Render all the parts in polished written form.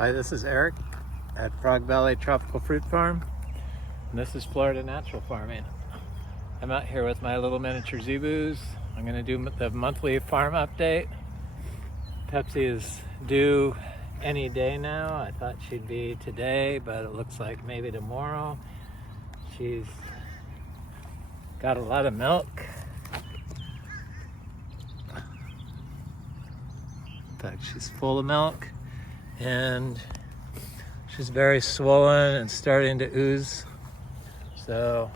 Hi, this is Eric at Frog Valley Tropical Fruit Farm, and this is Florida Natural Farming. I'm out here with my little miniature zebus. I'm going to do the monthly farm update. Pepsi is due any day now. I thought she'd be today, but it looks like maybe tomorrow. She's got a lot of milk. In fact, she's full of milk. And she's very swollen and starting to ooze. So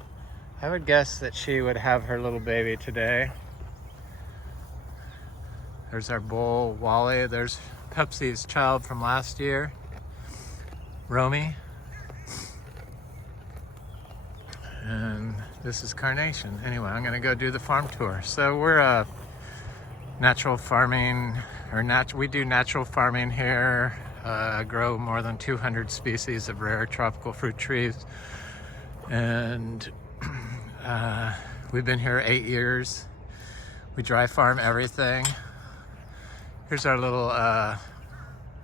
I would guess that she would have her little baby today. There's our bull, Wally. There's Pepsi's child from last year, Romy. And this is Carnation. Anyway, I'm gonna go do the farm tour. So we're a natural farming, we do natural farming here. Grow more than 200 species of rare tropical fruit trees, and we've been here 8 years. We dry farm everything. Here's our little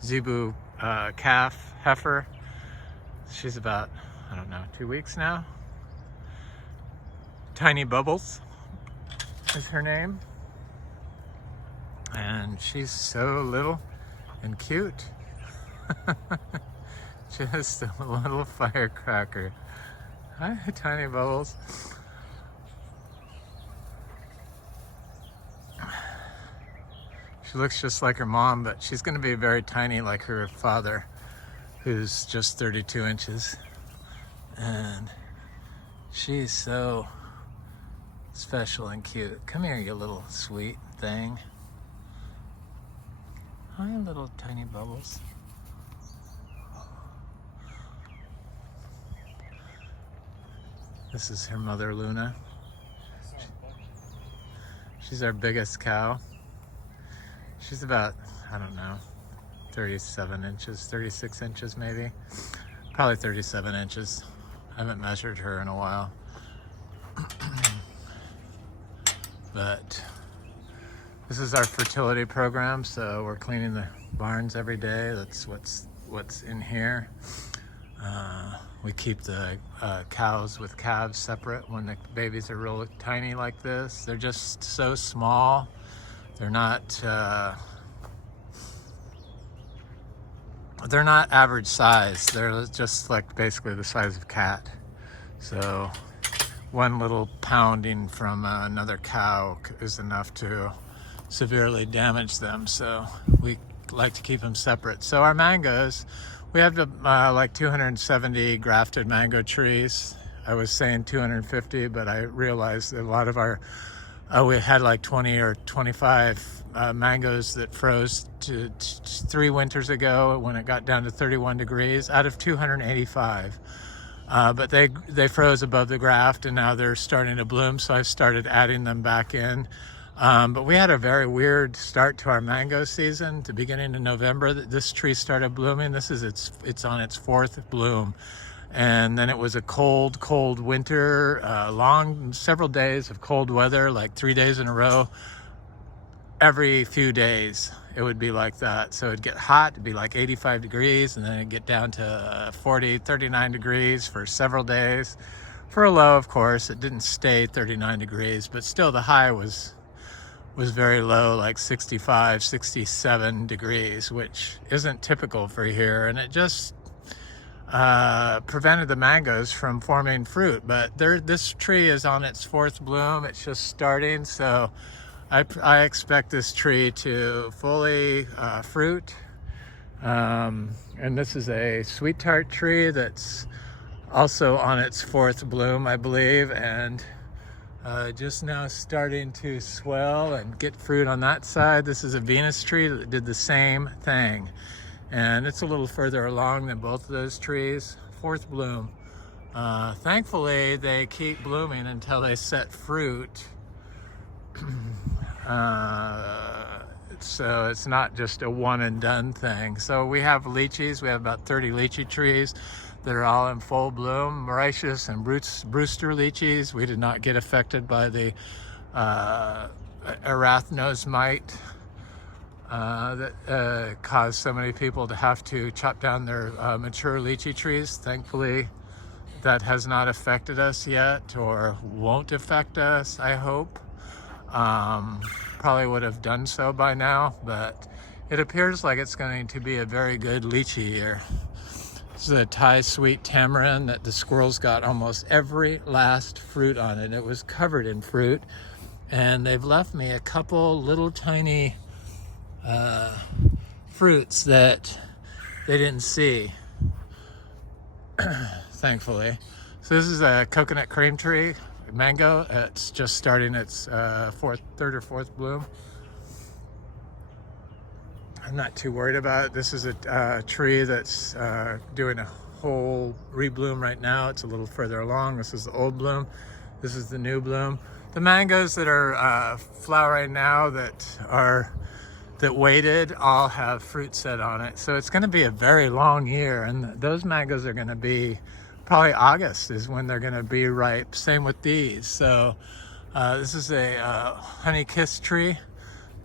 zebu calf heifer. She's about, I don't know, 2 weeks now. Tiny Bubbles is her name, and she's so little and cute. Just a little firecracker. Hi, Tiny Bubbles. She looks just like her mom, but she's going to be very tiny like her father, who's just 32 inches. And she's so special and cute. Come here, you little sweet thing. Hi, little Tiny Bubbles. This is her mother, Luna. She's our biggest cow. She's about, I don't know, 37 inches, 36 inches maybe. Probably 37 inches. I haven't measured her in a while. But this is our fertility program, so we're cleaning the barns every day. That's what's in here. We keep the cows with calves separate when the babies are real tiny like this. They're just so small. They're not average size. They're just like basically the size of a cat. So one little pounding from another cow is enough to severely damage them. So we like to keep them separate. So our mangoes, we have like 270 grafted mango trees. I was saying 250, but I realized that a lot of our, we had like 20 or 25 mangoes that froze to 3 winters ago when it got down to 31 degrees out of 285. But they froze above the graft, and now they're starting to bloom, so I've started adding them back in. But we had a very weird start to our mango season. The beginning of November, this tree started blooming. It's on its 4th bloom. And then it was a cold winter, several days of cold weather, like 3 days in a row. Every few days it would be like that. So it'd get hot, it'd be like 85 degrees, and then it'd get down to 40, 39 degrees for several days. For a low, of course, it didn't stay 39 degrees, but still the high was very low, like 65, 67 degrees, which isn't typical for here. And it just prevented the mangoes from forming fruit. But this tree is on its 4th bloom. It's just starting. So I expect this tree to fully fruit. And this is a sweet tart tree that's also on its 4th bloom, I believe. And just now starting to swell and get fruit on that side. This is a Venus tree that did the same thing, and it's a little further along than both of those trees. 4th bloom. Thankfully, they keep blooming until they set fruit. So it's not just a one and done thing. So we have lychees. We have about 30 lychee trees that are all in full bloom. Mauritius and Brewster lychees. We did not get affected by the arachnose mite that caused so many people to have to chop down their mature lychee trees. Thankfully, that has not affected us yet, or won't affect us, I hope. Probably would have done so by now, but it appears like it's going to be a very good lychee year. This is a Thai sweet tamarind that the squirrels got almost every last fruit on it. It was covered in fruit, and they've left me a couple little tiny fruits that they didn't see, thankfully. So this is a coconut cream tree, mango. It's just starting its third or fourth bloom. I'm not too worried about it. This is a tree that's doing a whole rebloom right now. It's a little further along. This is the old bloom. This is the new bloom. The mangoes that are flowering now that waited all have fruit set on it. So it's going to be a very long year, and those mangoes are going to be probably August is when they're going to be ripe. Same with these. So this is a honey kiss tree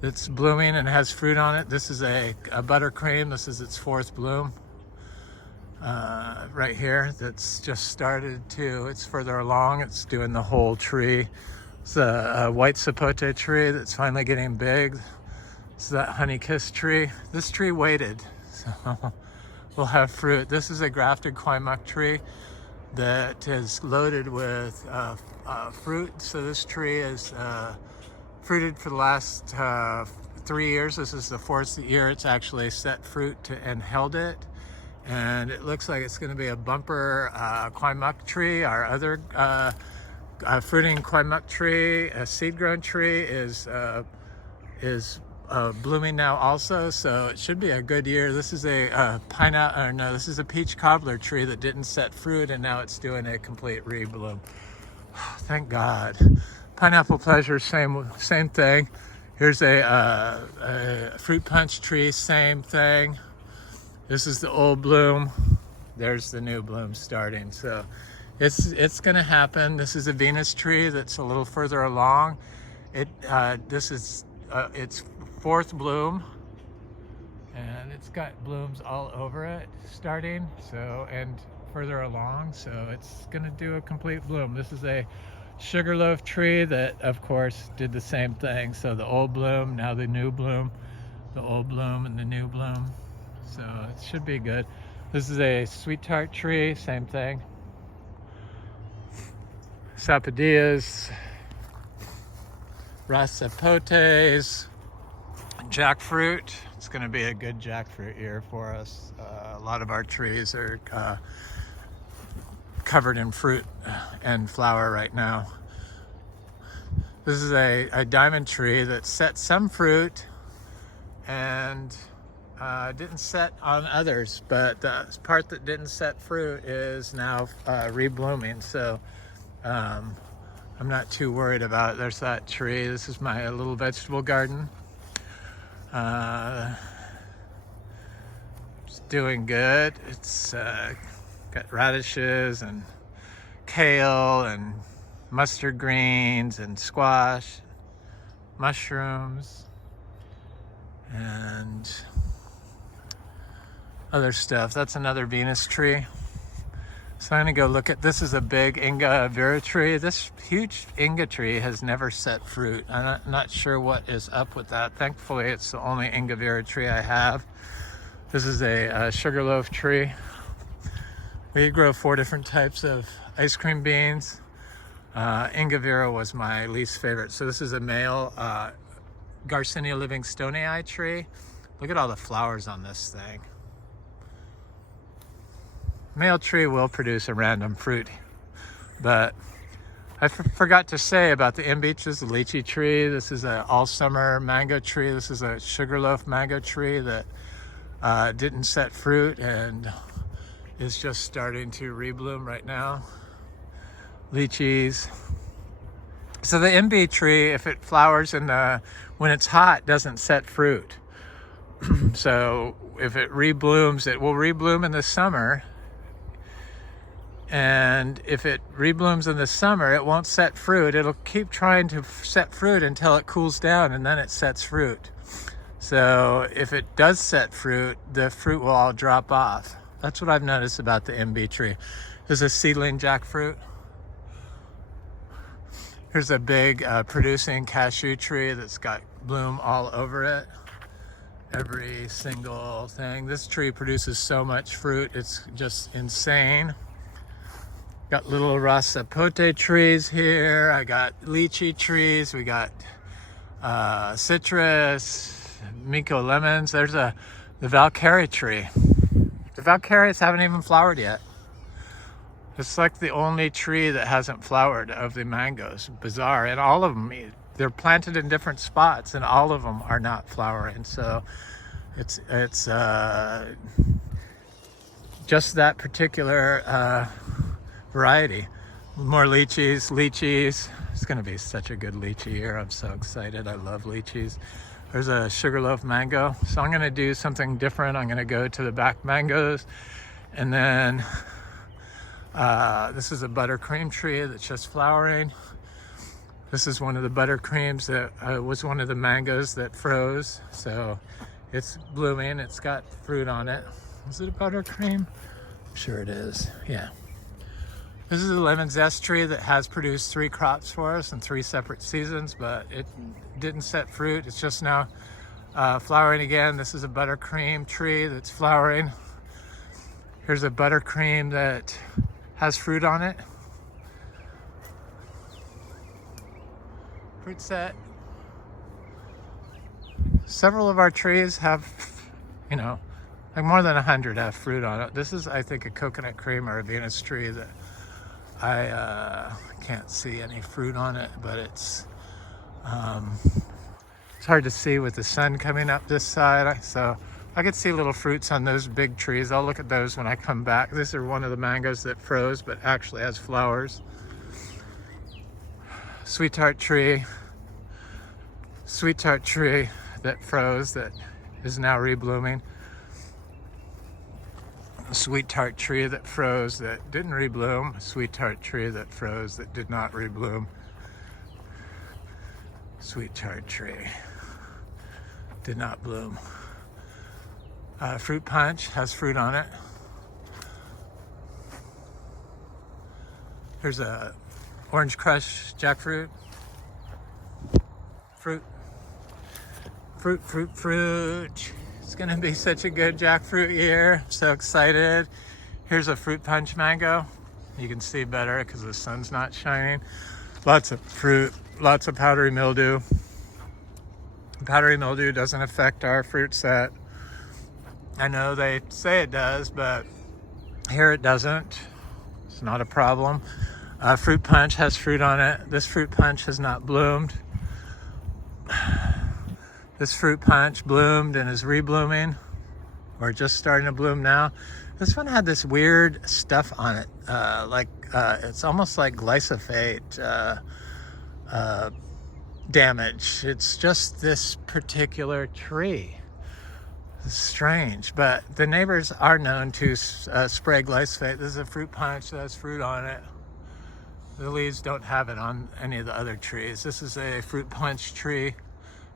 that's blooming and has fruit on it. This is a buttercream. This is its fourth bloom right here. That's just started to, it's further along. It's doing the whole tree. It's a white sapote tree that's finally getting big. It's that honey kiss tree. This tree waited, so we'll have fruit. This is a grafted kwaimak tree that is loaded with fruit. So this tree is fruited for the last 3 years. This is the fourth year it's actually set fruit and held it. And it looks like it's going to be a bumper kwaimak tree. Our other fruiting kwaimak tree, a seed-grown tree, is blooming now also, so it should be a good year. This is a this is a peach cobbler tree that didn't set fruit, and now it's doing a complete rebloom. Thank God. Pineapple pleasure, same thing. Here's a fruit punch tree, same thing. This is the old bloom. There's the new bloom starting. So it's gonna happen. This is a Venus tree that's a little further along. This is its fourth bloom, and it's got blooms all over it starting, so, and further along, so it's gonna do a complete bloom. This is a sugarloaf tree that of course did the same thing. So the old bloom, now the new bloom, the old bloom and the new bloom, so it should be good. This is a sweet tart tree, same thing. Sapodillas, rasapotes, jackfruit. It's going to be a good jackfruit year for us. A lot of our trees are covered in fruit and flower right now. This is a diamond tree that set some fruit and didn't set on others, but the part that didn't set fruit is now reblooming. So I'm not too worried about it. There's that tree. This is my little vegetable garden. It's doing good. It's got radishes and kale and mustard greens and squash, mushrooms, and other stuff. That's another Venus tree. So I'm gonna go look at, this is a big Inga vera tree. This huge Inga tree has never set fruit. I'm not sure what is up with that. Thankfully, it's the only Inga vera tree I have. This is a sugarloaf tree. We grow 4 different types of ice cream beans. Inga vera was my least favorite. So this is a male Garcinia livingstonii tree. Look at all the flowers on this thing. Male tree will produce a random fruit, but I forgot to say about the imbeaches, the lychee tree. This is an all-summer mango tree. This is a sugarloaf mango tree that didn't set fruit and is just starting to rebloom right now. Lychees. So the imbe tree, if it flowers when it's hot, doesn't set fruit. So if it reblooms, it will rebloom in the summer. And if it reblooms in the summer, it won't set fruit. It'll keep trying to set fruit until it cools down, and then it sets fruit. So if it does set fruit, the fruit will all drop off. That's what I've noticed about the MB tree. There's a seedling jackfruit. Here's a big producing cashew tree that's got bloom all over it. Every single thing. This tree produces so much fruit, it's just insane. Got little rasapote trees here. I got lychee trees. We got citrus, Miko lemons. There's the Valkyrie tree. The Valkyries haven't even flowered yet. It's like the only tree that hasn't flowered of the mangoes. Bizarre. And all of them, they're planted in different spots, and all of them are not flowering. So it's just that particular variety. More lychees. It's gonna be such a good lychee year. I'm so excited. I love lychees. There's a sugarloaf mango. So I'm gonna do something different. I'm gonna go to the back mangoes, and then this is a buttercream tree that's just flowering. This is one of the buttercreams that was one of the mangoes that froze. So it's blooming. It's got fruit on it. Is it a buttercream? I'm sure it is. Yeah. This is a lemon zest tree that has produced 3 crops for us in 3 separate seasons, but it didn't set fruit. It's just now flowering again. This is a buttercream tree that's flowering. Here's a buttercream that has fruit on it. Fruit set. Several of our trees have, you know, like more than 100 have fruit on it. This is, I think, a coconut cream or a Venus tree that I can't see any fruit on it, but it's hard to see with the sun coming up this side. So I could see little fruits on those big trees. I'll look at those when I come back. These are one of the mangoes that froze, but actually has flowers. Sweet tart tree that froze that is now reblooming. A sweet tart tree that froze that didn't rebloom. A sweet tart tree that froze that did not rebloom. Sweet tart tree did not bloom. Fruit punch has fruit on it. Here's a orange crush jackfruit. Fruit. It's gonna be such a good jackfruit year. I'm so excited. Here's a fruit punch mango. You can see better because the sun's not shining. Lots of fruit, lots of powdery mildew. Powdery mildew doesn't affect our fruit set. I know they say it does, but here it doesn't. It's not a problem. Fruit punch has fruit on it. This fruit punch has not bloomed. This fruit punch bloomed and is reblooming, or just starting to bloom now. This one had this weird stuff on it, it's almost like glyphosate damage. It's just this particular tree. It's strange, but the neighbors are known to spray glyphosate. This is a fruit punch that has fruit on it. The leaves don't have it on any of the other trees. This is a fruit punch tree.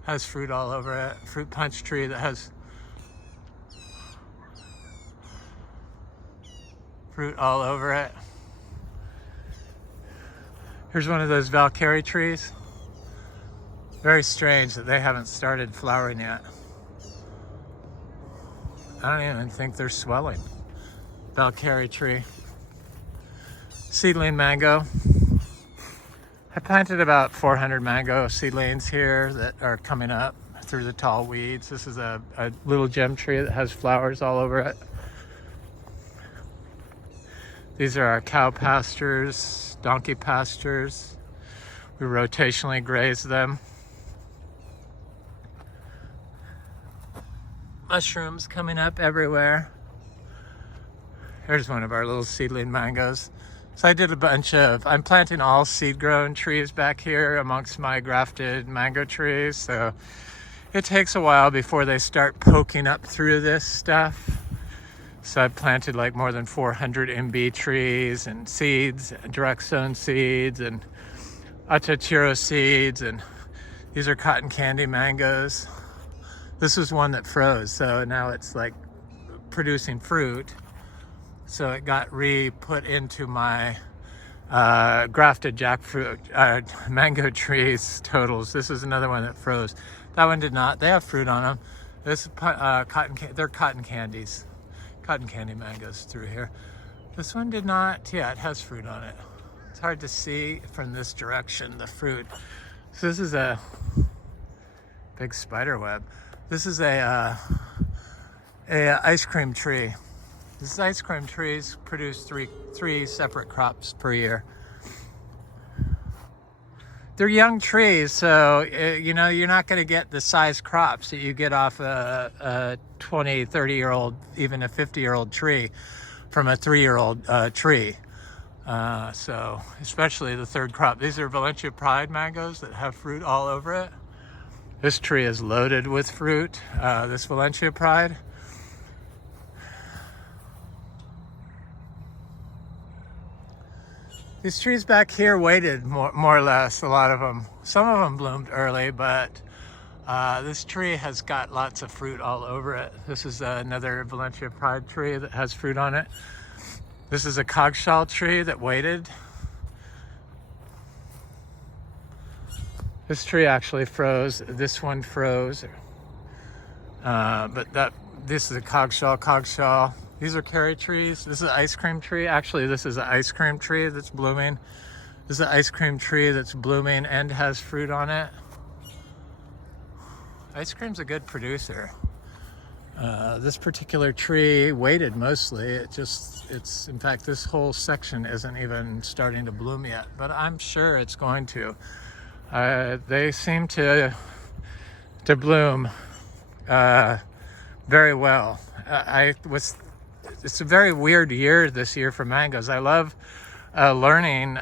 Has fruit all over it. Fruit punch tree that has fruit all over it. Here's one of those Valkyrie trees. Very strange that they haven't started flowering yet. I don't even think they're swelling. Valkyrie tree. Seedling mango. I planted about 400 mango seedlings here that are coming up through the tall weeds. This is a little gem tree that has flowers all over it. These are our cow pastures, donkey pastures. We rotationally graze them. Mushrooms coming up everywhere. Here's one of our little seedling mangoes. So I did I'm planting all seed-grown trees back here amongst my grafted mango trees. So it takes a while before they start poking up through this stuff. So I've planted like more than 400 MB trees and seeds, direct sown seeds and Achachairu seeds. And these are cotton candy mangoes. This was one that froze, so now it's like producing fruit. So it got re-put into my grafted jackfruit, mango trees totals. This is another one that froze. That one did not. They have fruit on them. This is they're cotton candies, cotton candy mangoes through here. This one did not. Yeah, it has fruit on it. It's hard to see from this direction, the fruit. So this is a big spider web. This is a ice cream tree. These ice cream trees produce three separate crops per year. They're young trees, so you know, you're not going to get the size crops that you get off a 20, 30-year-old, even a 50-year-old tree from a 3-year-old tree. So especially the third crop. These are Valencia Pride mangoes that have fruit all over it. This tree is loaded with fruit, this Valencia Pride. These trees back here waited more or less, a lot of them. Some of them bloomed early, but this tree has got lots of fruit all over it. This is another Valencia Pride tree that has fruit on it. This is a cogshell tree that waited. This tree actually froze. This one froze. But this is a cogshell. These are cherry trees. This is an ice cream tree. Actually, this is an ice cream tree that's blooming. This is an ice cream tree that's blooming and has fruit on it. Ice cream's a good producer. This particular tree waited mostly. It's in fact, this whole section isn't even starting to bloom yet, but I'm sure it's going to. They seem to bloom very well. It's a very weird year this year for mangoes. I love learning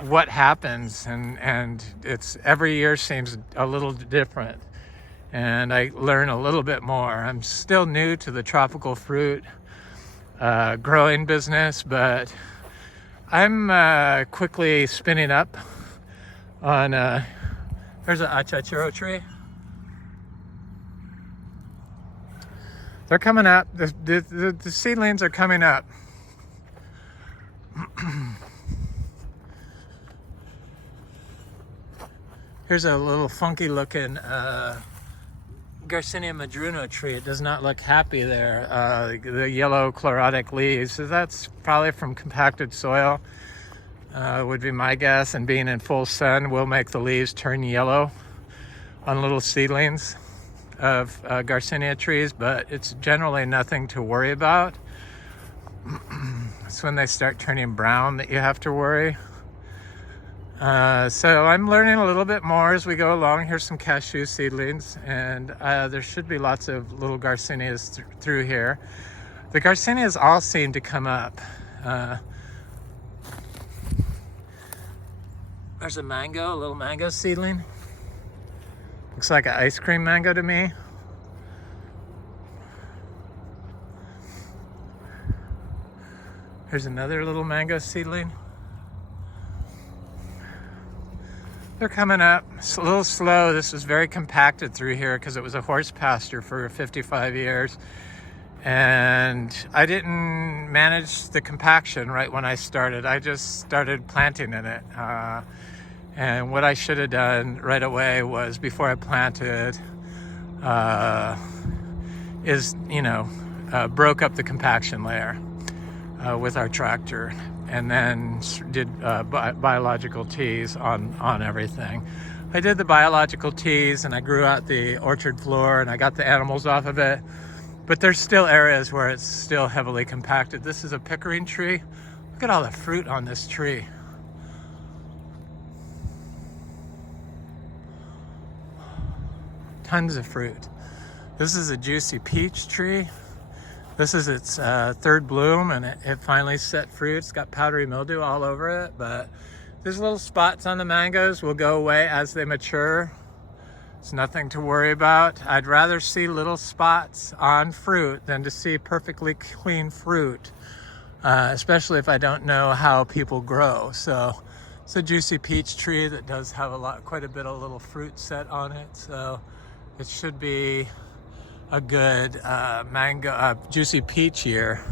what happens, and it's every year seems a little different, and I learn a little bit more. I'm still new to the tropical fruit growing business, but I'm quickly spinning up on there's an Achachairu tree. They're coming up. The seedlings are coming up. Here's a little funky looking Garcinia madruna tree. It does not look happy there. The yellow chlorotic leaves. So that's probably from compacted soil, would be my guess. And being in full sun will make the leaves turn yellow on little seedlings of Garcinia trees, but it's generally nothing to worry about. It's when they start turning brown that you have to worry. So I'm learning a little bit more as we go along. Here's some cashew seedlings, and there should be lots of little Garcinias through here. The Garcinias all seem to come up. There's a little mango seedling. Looks like an ice cream mango to me. Here's another little mango seedling. They're coming up. It's a little slow. This was very compacted through here because it was a horse pasture for 55 years. And I didn't manage the compaction right when I started. I just started planting in it. And what I should have done right away was, before I planted, broke up the compaction layer with our tractor, and then did biological teas on everything. I did the biological teas, and I grew out the orchard floor, and I got the animals off of it. But there's still areas where it's still heavily compacted. This is a pickering tree. Look at all the fruit on this tree. Tons of fruit. This is a juicy peach tree. This is its third bloom, and it finally set fruit. It's got powdery mildew all over it, but there's little spots on the mangoes. Will go away as they mature. It's nothing to worry about. I'd rather see little spots on fruit than to see perfectly clean fruit, especially if I don't know how people grow. So it's a juicy peach tree that does have quite a bit of little fruit set on it. So It should be a good mango, juicy peach year.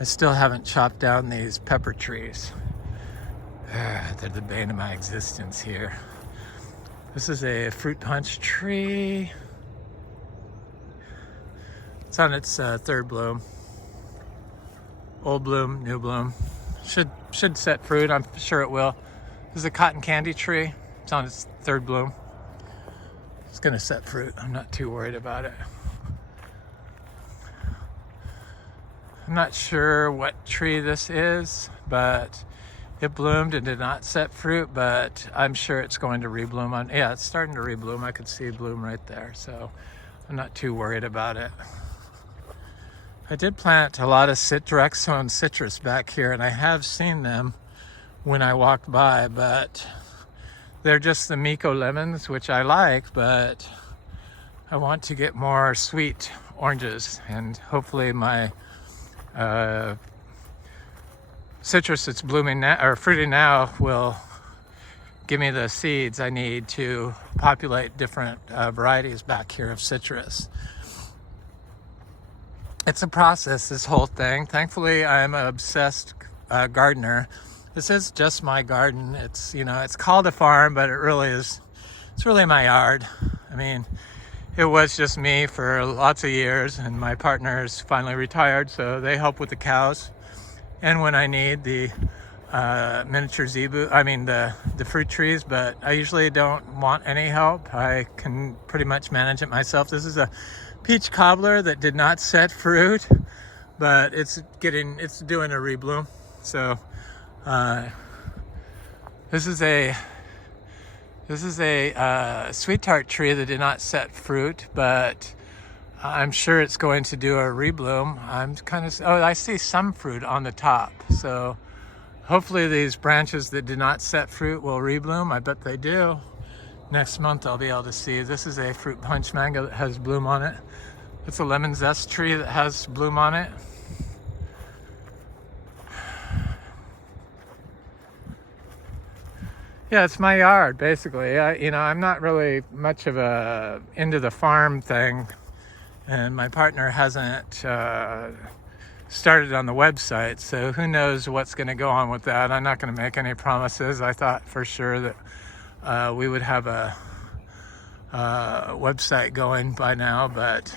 I still haven't chopped down these pepper trees. They're the bane of my existence here. This is a fruit punch tree. It's on its third bloom. Old bloom, new bloom. Should set fruit, I'm sure it will. This is a cotton candy tree. It's on its third bloom. It's gonna set fruit. I'm not too worried about it. I'm not sure what tree this is, but it bloomed and did not set fruit, but I'm sure it's going to rebloom on, yeah, it's starting to rebloom. I could see bloom right there, so I'm not too worried about it. I did plant a lot of Direct-sown citrus back here, and I have seen them when I walked by, but they're just the Miko lemons, which I like, but I want to get more sweet oranges, and hopefully my citrus that's blooming now or fruiting now will give me the seeds I need to populate different varieties back here of citrus. It's a process, this whole thing. Thankfully, I'm an obsessed gardener. This is just my garden. It's, you know, it's called a farm, but it really is, it's really my yard. I mean, it was just me for lots of years, and my partner's finally retired, so they help with the cows. And when I need the miniature zebu, I mean the fruit trees, but I usually don't want any help. I can pretty much manage it myself. This is a peach cobbler that did not set fruit, but it's doing a rebloom. So this is a sweet tart tree that did not set fruit, but I'm sure it's going to do a rebloom. I see some fruit on the top. So hopefully these branches that did not set fruit will rebloom. I bet they do. Next month I'll be able to see. This is a fruit punch mango that has bloom on it. It's a lemon zest tree that has bloom on it. Yeah, it's my yard, basically. I'm not really much of a into the farm thing, and my partner hasn't started on the website, so who knows what's going to go on with that. I'm not going to make any promises. I thought for sure that we would have a website going by now, but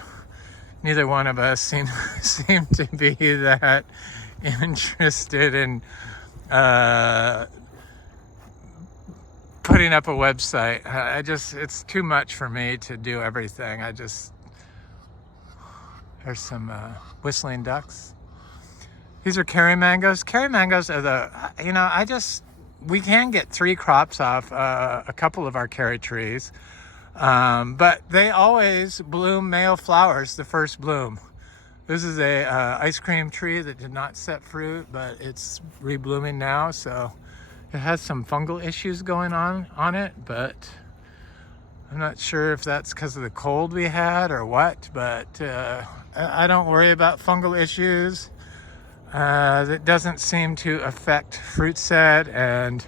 neither one of us seem to be that interested in putting up a website. It's too much for me to do everything. There's some whistling ducks. These are curry mangoes. Curry mangoes are we can get 3 crops off a couple of our curry trees, but they always bloom male flowers the first bloom. This is a ice cream tree that did not set fruit, but it's reblooming now, so it has some fungal issues going on it, but I'm not sure if that's because of the cold we had or what, but I don't worry about fungal issues. That doesn't seem to affect fruit set, and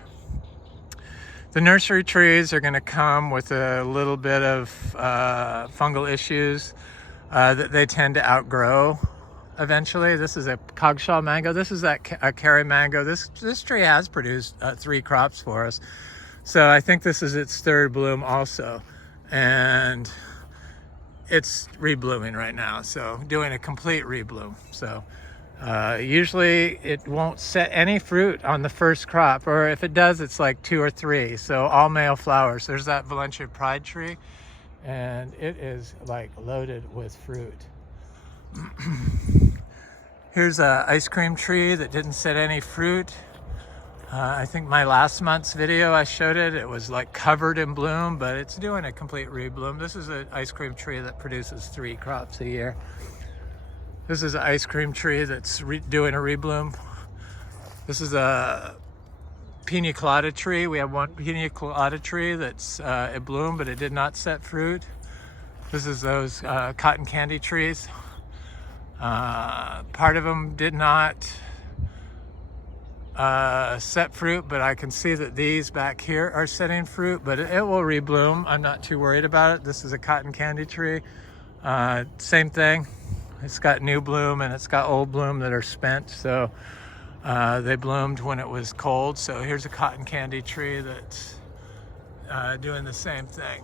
the nursery trees are going to come with a little bit of fungal issues that they tend to outgrow eventually. This is a cogshaw mango. This is a curry mango. This tree has produced 3 crops for us, so I think this is its 3rd bloom also, and it's reblooming right now, so doing a complete rebloom. So usually it won't set any fruit on the first crop, or if it does, it's like 2 or 3, so all male flowers. There's that Valencia Pride tree, and it is like loaded with fruit. Here's a ice cream tree that didn't set any fruit. I think my last month's video I showed it. It was like covered in bloom, but it's doing a complete rebloom. This is an ice cream tree that produces 3 crops a year. This is an ice cream tree that's doing a rebloom. This is a pina colada tree. We have one pina colada tree that's it bloomed, but it did not set fruit. This is those cotton candy trees. Part of them did not set fruit, but I can see that these back here are setting fruit, but it will rebloom. I'm not too worried about it. This is a cotton candy tree. Same thing. It's got new bloom and it's got old bloom that are spent. So they bloomed when it was cold. So here's a cotton candy tree that's doing the same thing.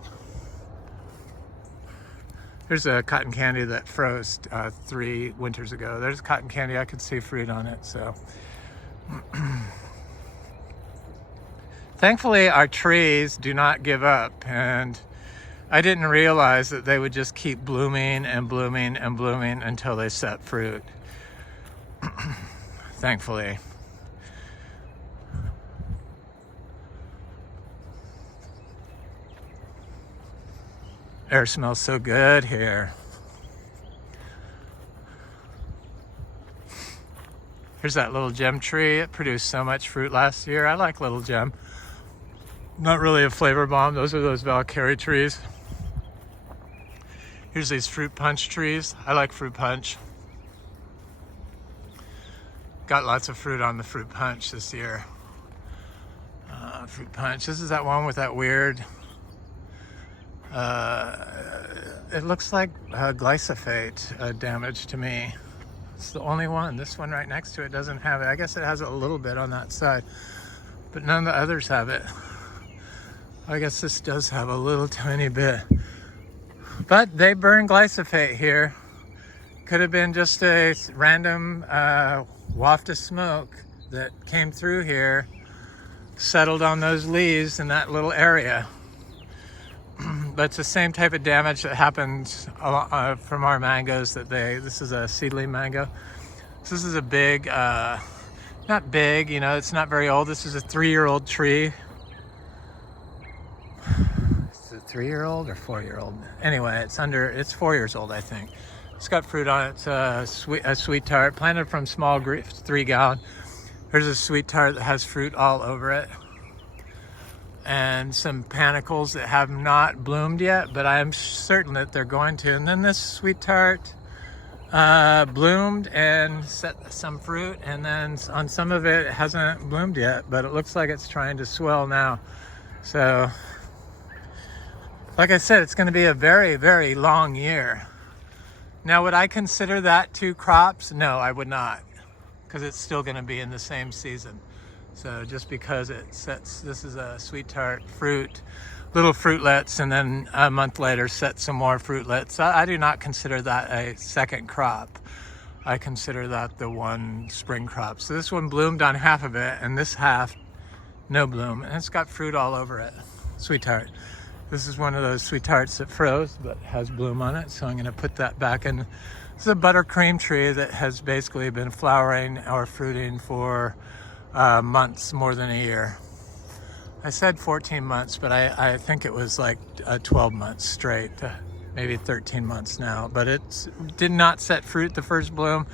Here's a cotton candy that froze 3 winters ago. There's cotton candy. I could see fruit on it. So thankfully, our trees do not give up. And I didn't realize that they would just keep blooming and blooming and blooming until they set fruit. Thankfully. Air smells so good here. Here's that little gem tree. It produced so much fruit last year. I like little gem. Not really a flavor bomb. Those are those Valkyrie trees. Here's these fruit punch trees. I like fruit punch. Got lots of fruit on the fruit punch this year. Fruit punch. This is that one with that weird, it looks like glyphosate damage to me. It's the only one. This one right next to it doesn't have it. I guess it has a little bit on that side, but none of the others have it. I guess this does have a little tiny bit. But they burn glyphosate here. Could have been just a random waft of smoke that came through here, settled on those leaves in that little area. But it's the same type of damage that happens from our mangoes that this is a seedling mango. This is a big, not big, you know, it's not very old. This is a 3-year-old tree. Is it 3-year-old or 4-year-old? Anyway, it's 4 years old, I think. It's got fruit on it. It's a sweet tart, planted from small 3-gallon. There's a sweet tart that has fruit all over it. And some panicles that have not bloomed yet, but I'm certain that they're going to. And then this sweet tart bloomed and set some fruit, and then on some of it, it hasn't bloomed yet, but it looks like it's trying to swell now. So, like I said, it's going to be a very, very long year. Now, would I consider that 2 crops? No, I would not, because it's still going to be in the same season. So just because it sets, this is a sweet tart fruit, little fruitlets, and then a month later set some more fruitlets. I do not consider that a second crop. I consider that the one spring crop. So this one bloomed on half of it, and this half, no bloom. And it's got fruit all over it. Sweet tart. This is one of those sweet tarts that froze, but has bloom on it. So I'm gonna put that back in. This is a buttercream tree that has basically been flowering or fruiting for months, more than a year. I said 14 months, but I think it was like 12 months straight, maybe 13 months now. But it did not set fruit the first bloom,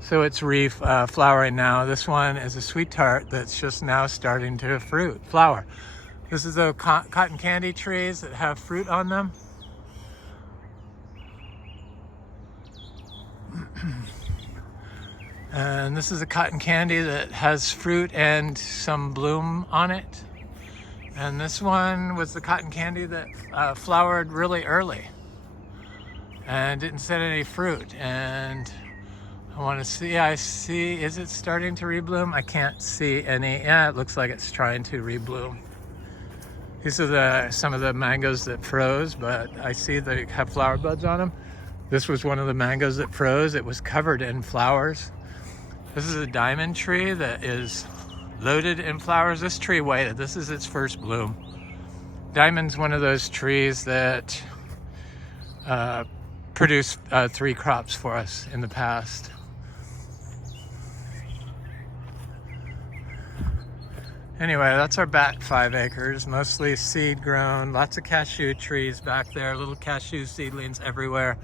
so it's flowering now. This one is a sweet tart that's just now starting to flower. This is the cotton candy trees that have fruit on them. And this is a cotton candy that has fruit and some bloom on it. And this one was the cotton candy that flowered really early and didn't set any fruit. And I want to see, is it starting to rebloom? I can't see any. Yeah, it looks like it's trying to rebloom. These are some of the mangoes that froze, but I see they have flower buds on them. This was one of the mangoes that froze. It was covered in flowers. This is a diamond tree that is loaded in flowers. This tree waited. This is its first bloom. Diamond's one of those trees that produced 3 crops for us in the past. Anyway, that's our back 5 acres, mostly seed grown, lots of cashew trees back there, little cashew seedlings everywhere.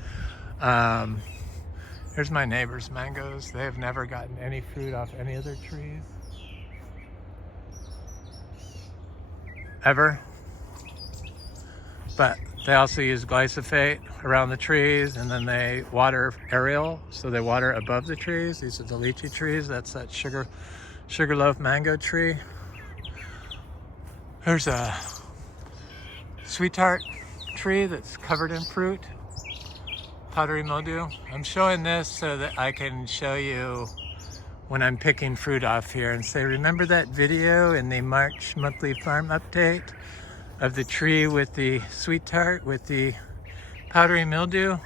Here's my neighbor's mangoes. They have never gotten any fruit off any of their trees. Ever. But they also use glyphosate around the trees, and then they water aerial, so they water above the trees. These are the lychee trees. That's that sugar sugarloaf mango tree. There's a sweet tart tree that's covered in fruit, powdery mildew. I'm showing this so that I can show you when I'm picking fruit off here and say, remember that video in the March monthly farm update of the tree with the sweet tart with the powdery mildew?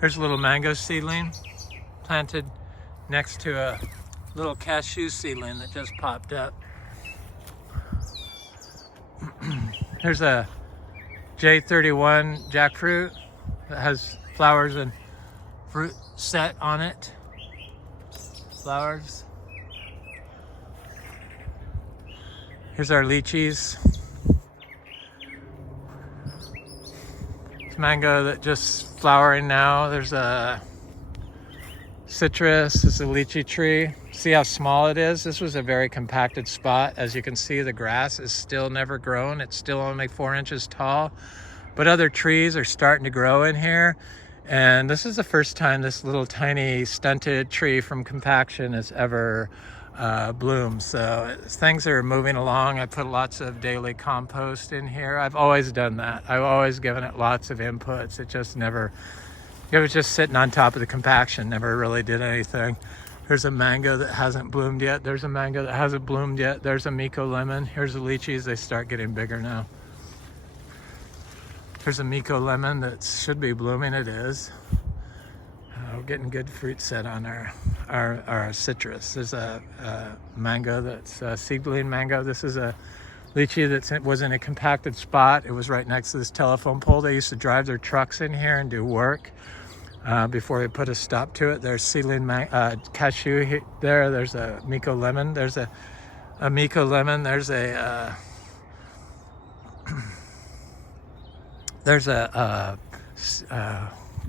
Here's a little mango seedling planted next to a little cashew seedling that just popped up. Here's a J31 jackfruit that has flowers and fruit set on it. Flowers. Here's our lychees. It's mango that just flowering now. There's a citrus. This is a lychee tree. See how small it is? This was a very compacted spot. As you can see, the grass is still never grown. It's still only 4 inches tall. But other trees are starting to grow in here. And this is the first time this little tiny stunted tree from compaction has ever bloomed. So things are moving along. I put lots of daily compost in here. I've always done that. I've always given it lots of inputs. It was just sitting on top of the compaction, never really did anything. There's a mango that hasn't bloomed yet. There's a mango that hasn't bloomed yet. There's a Miko lemon. Here's the lychees. They start getting bigger now. There's a Miko lemon that should be blooming. It is. We're getting good fruit set on our citrus. There's a mango that's a seedling mango. This is a lychee that was in a compacted spot. It was right next to this telephone pole. They used to drive their trucks in here and do work before they put a stop to it. There's seedling cashew there. There's a Miko lemon. There's a Miko lemon. There's a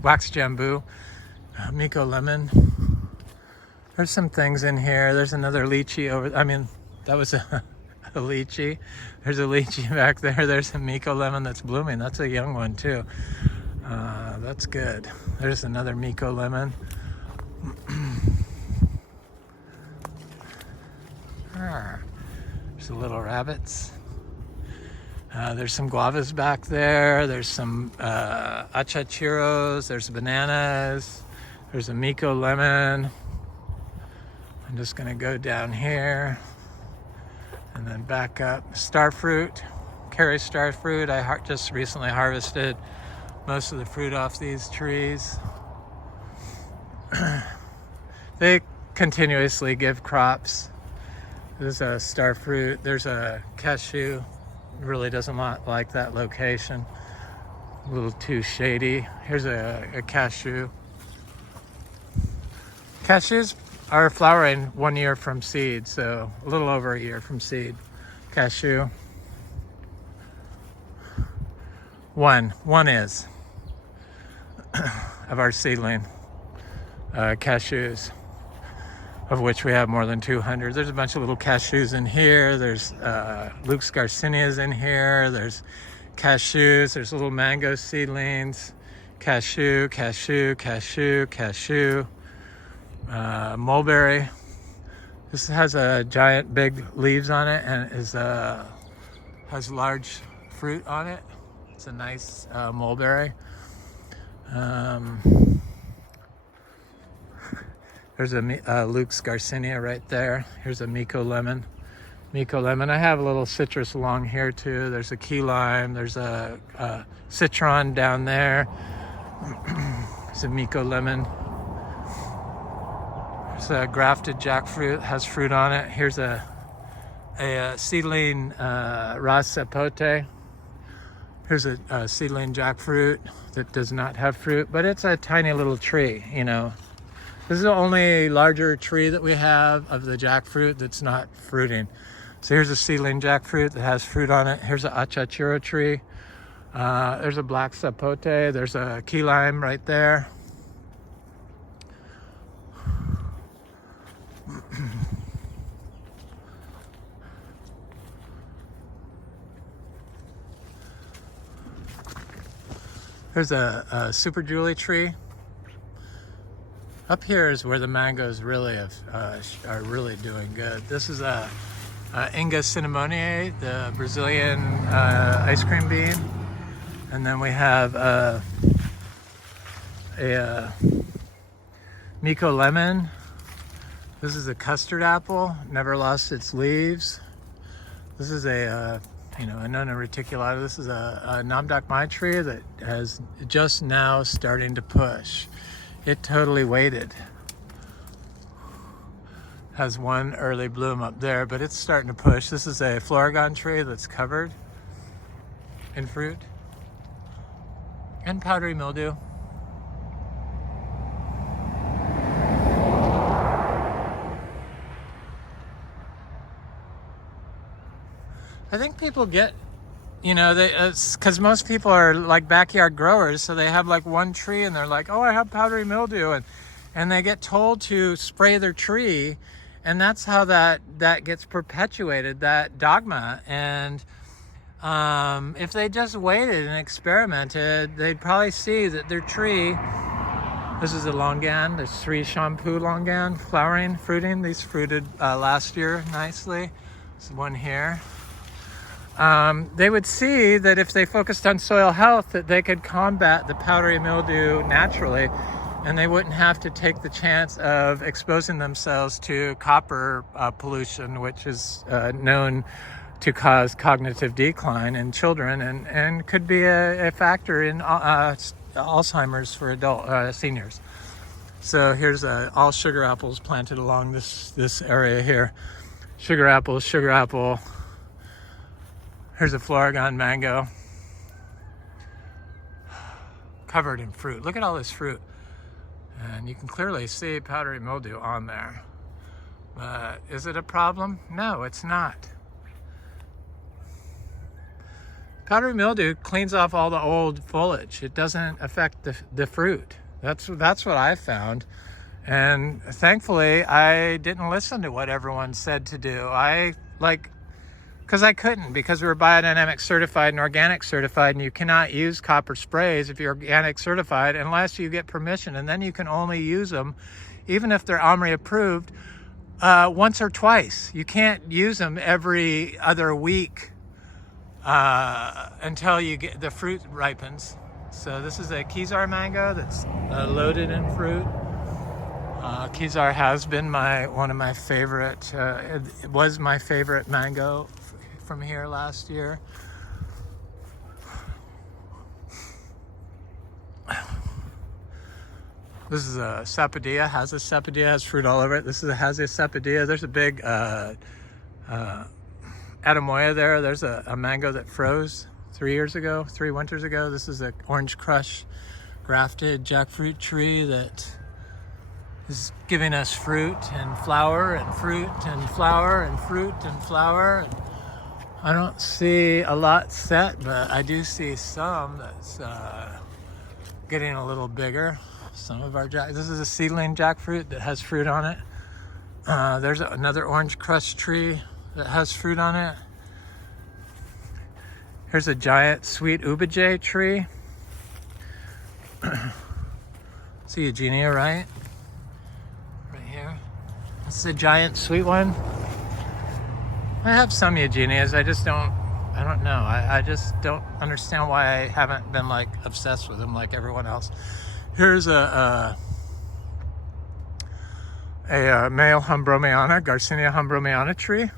wax jambu, Miko lemon. There's some things in here. There's another lychee over. I mean, that was a lychee. There's a lychee back there. There's a Miko lemon that's blooming. That's a young one too. That's good. There's another Miko lemon. There's the little rabbits. There's some guavas back there. There's some Achachairos. There's bananas. There's a Miko lemon. I'm just gonna go down here and then back up. Star fruit, Kerry star fruit. I just recently harvested most of the fruit off these trees. They continuously give crops. There's a star fruit. There's a cashew. Really doesn't like that location. A little too shady. Here's a cashew. Cashews are flowering 1 year from seed, so a little over a year from seed. Cashew. One is of our seedling cashews, of which we have more than 200. There's a bunch of little cashews in here. There's Luke's Garcinias in here. There's cashews. There's little mango seedlings. Cashew, cashew, cashew, cashew. Mulberry. This has a giant big leaves on it and has large fruit on it. It's a nice mulberry. There's a Luke's Garcinia right there. Here's a Miko lemon. Miko lemon. I have a little citrus along here too. There's a key lime. There's a citron down there. There's a Miko lemon. There's a grafted jackfruit. Has fruit on it. Here's a seedling ras sapote. Here's a seedling jackfruit that does not have fruit, but it's a tiny little tree, you know. This is the only larger tree that we have of the jackfruit that's not fruiting. So here's a seedling jackfruit that has fruit on it. Here's an Achachairu tree. There's a black sapote. There's a key lime right there. There's a super Julie tree. Up here is where the mangoes really are really doing good. This is a Inga cinnamoniae, the Brazilian ice cream bean. And then we have a Miko lemon. This is a custard apple, never lost its leaves. This is a Annona reticulata. This is a Namdok Mai tree that has just now starting to push. It totally waited. Has one early bloom up there, but it's starting to push. This is a Florigon tree that's covered in fruit and powdery mildew. I think people get, because most people are like backyard growers, so they have like one tree and they're like, oh, I have powdery mildew, and they get told to spray their tree, and that's how that gets perpetuated, that dogma. And if they just waited and experimented, they'd probably see that their tree, this is a longan, there's 3 shampoo longan, flowering, fruiting. These fruited last year nicely. There's one here. They would see that if they focused on soil health, that they could combat the powdery mildew naturally, and they wouldn't have to take the chance of exposing themselves to copper pollution, which is known to cause cognitive decline in children and could be a factor in Alzheimer's for seniors. So here's all sugar apples planted along this area here. Sugar apple. Here's a Florigon mango, covered in fruit. Look at all this fruit. And you can clearly see powdery mildew on there. But is it a problem? No, it's not. Powdery mildew cleans off all the old foliage. It doesn't affect the fruit. That's what I found. And thankfully, I didn't listen to what everyone said to do. Because I couldn't, because we were biodynamic certified and organic certified, and you cannot use copper sprays if you're organic certified unless you get permission, and then you can only use them, even if they're OMRI approved, once or twice. You can't use them every other week until you get the fruit ripens. So this is a Kizar mango that's loaded in fruit. Kizar has been one of my favorite, it was my favorite mango from here last year. This is a Sapodilla, has fruit all over it. This is a Sapodilla. There's a big Adamoya there. There's a mango that froze 3 winters ago. This is an Orange Crush grafted jackfruit tree that is giving us fruit and flower and fruit and flower and fruit and flower. And I don't see a lot set, but I do see some that's getting a little bigger. Some of our this is a seedling jackfruit that has fruit on it. There's another Orange Crush tree that has fruit on it. Here's a giant sweet ubijay tree. See Eugenia, right? Right here. This is a giant sweet one. I have some Eugenias. I don't know. I just don't understand why I haven't been like obsessed with them like everyone else. Here's a male Humbromiana, Garcinia Humbromiana tree.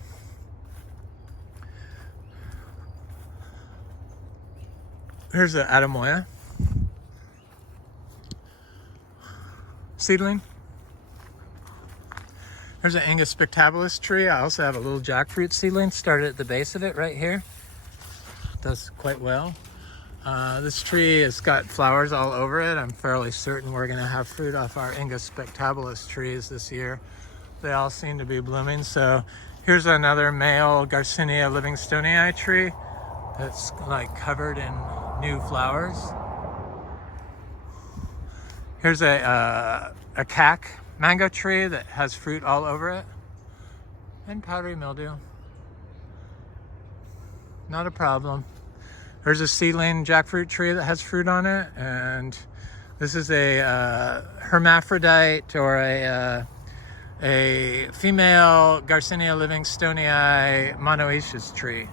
Here's an Adamoya seedling. There's an Inga spectabilis tree. I also have a little jackfruit seedling started at the base of it right here. Does quite well. This tree has got flowers all over it. I'm fairly certain we're going to have fruit off our Inga spectabilis trees this year. They all seem to be blooming. So here's another male Garcinia livingstonii tree that's like covered in new flowers. Here's a cac mango tree that has fruit all over it and powdery mildew. Not a problem. There's a seedling jackfruit tree that has fruit on it, and this is a hermaphrodite, or a female Garcinia livingstonii monoecious tree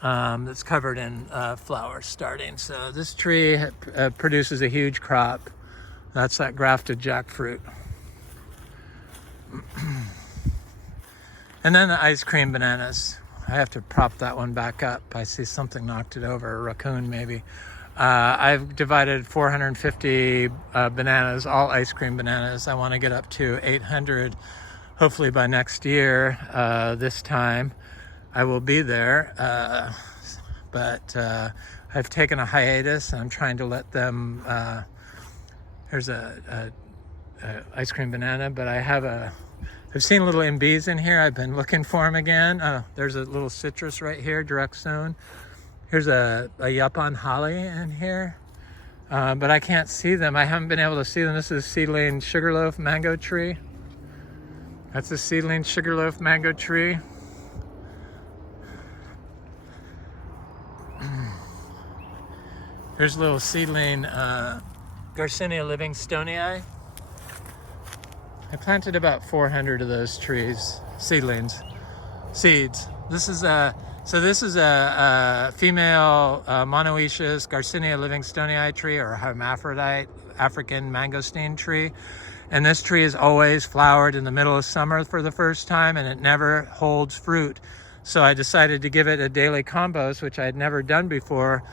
that's covered in flowers starting. So this tree produces a huge crop. That's that grafted jackfruit. And then the ice cream bananas. I have to prop that one back up. I see something knocked it over, a raccoon maybe. I've divided 450 bananas, all ice cream bananas. I want to get up to 800, hopefully by next year. This time I will be there, but I've taken a hiatus, and I'm trying to let them. There's a ice cream banana, but I've seen little MBs in here. I've been looking for them again. There's a little citrus right here, direct sown. Here's a Yaupon holly in here, but I can't see them. I haven't been able to see them. This is a seedling sugarloaf mango tree. That's a seedling sugarloaf mango tree. Here's a little seedling Garcinia livingstonii. I planted about 400 of those trees, seeds. This is a female monoecious Garcinia livingstonii tree, or hermaphrodite African mangosteen tree. And this tree is always flowered in the middle of summer for the first time, and it never holds fruit. So I decided to give it a daily compost, which I had never done before.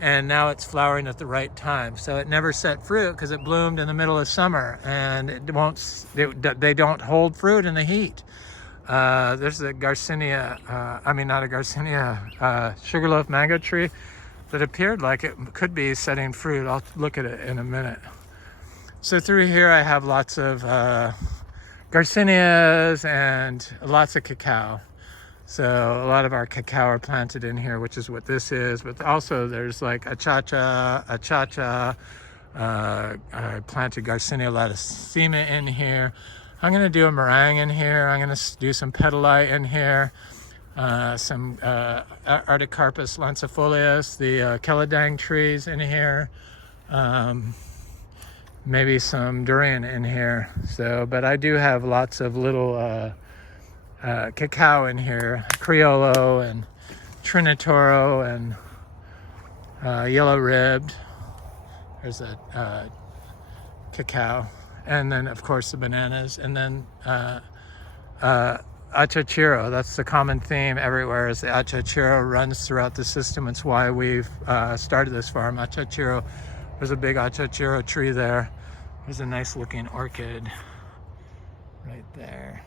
And now it's flowering at the right time. So it never set fruit because it bloomed in the middle of summer, and they don't hold fruit in the heat. There's a Garcinia, not a Garcinia, sugarloaf mango tree that appeared like it could be setting fruit. I'll look at it in a minute. So through here I have lots of Garcinias and lots of cacao. So a lot of our cacao are planted in here, which is what this is. But also there's like Achacha. I planted Garcinia latticema in here. I'm going to do a meringue in here. I'm going to do some petalite in here. Some Artocarpus lancifolius, the Keladang trees in here. Maybe some durian in here. So, but I do have lots of little cacao in here, Criollo and Trinitoro and yellow ribbed. There's a cacao, and then of course the bananas, and then Achachairu. That's the common theme everywhere, is the Achachairu runs throughout the system. It's why we've started this farm. Achachairu, there's a big Achachairu tree there. There's a nice looking orchid right there.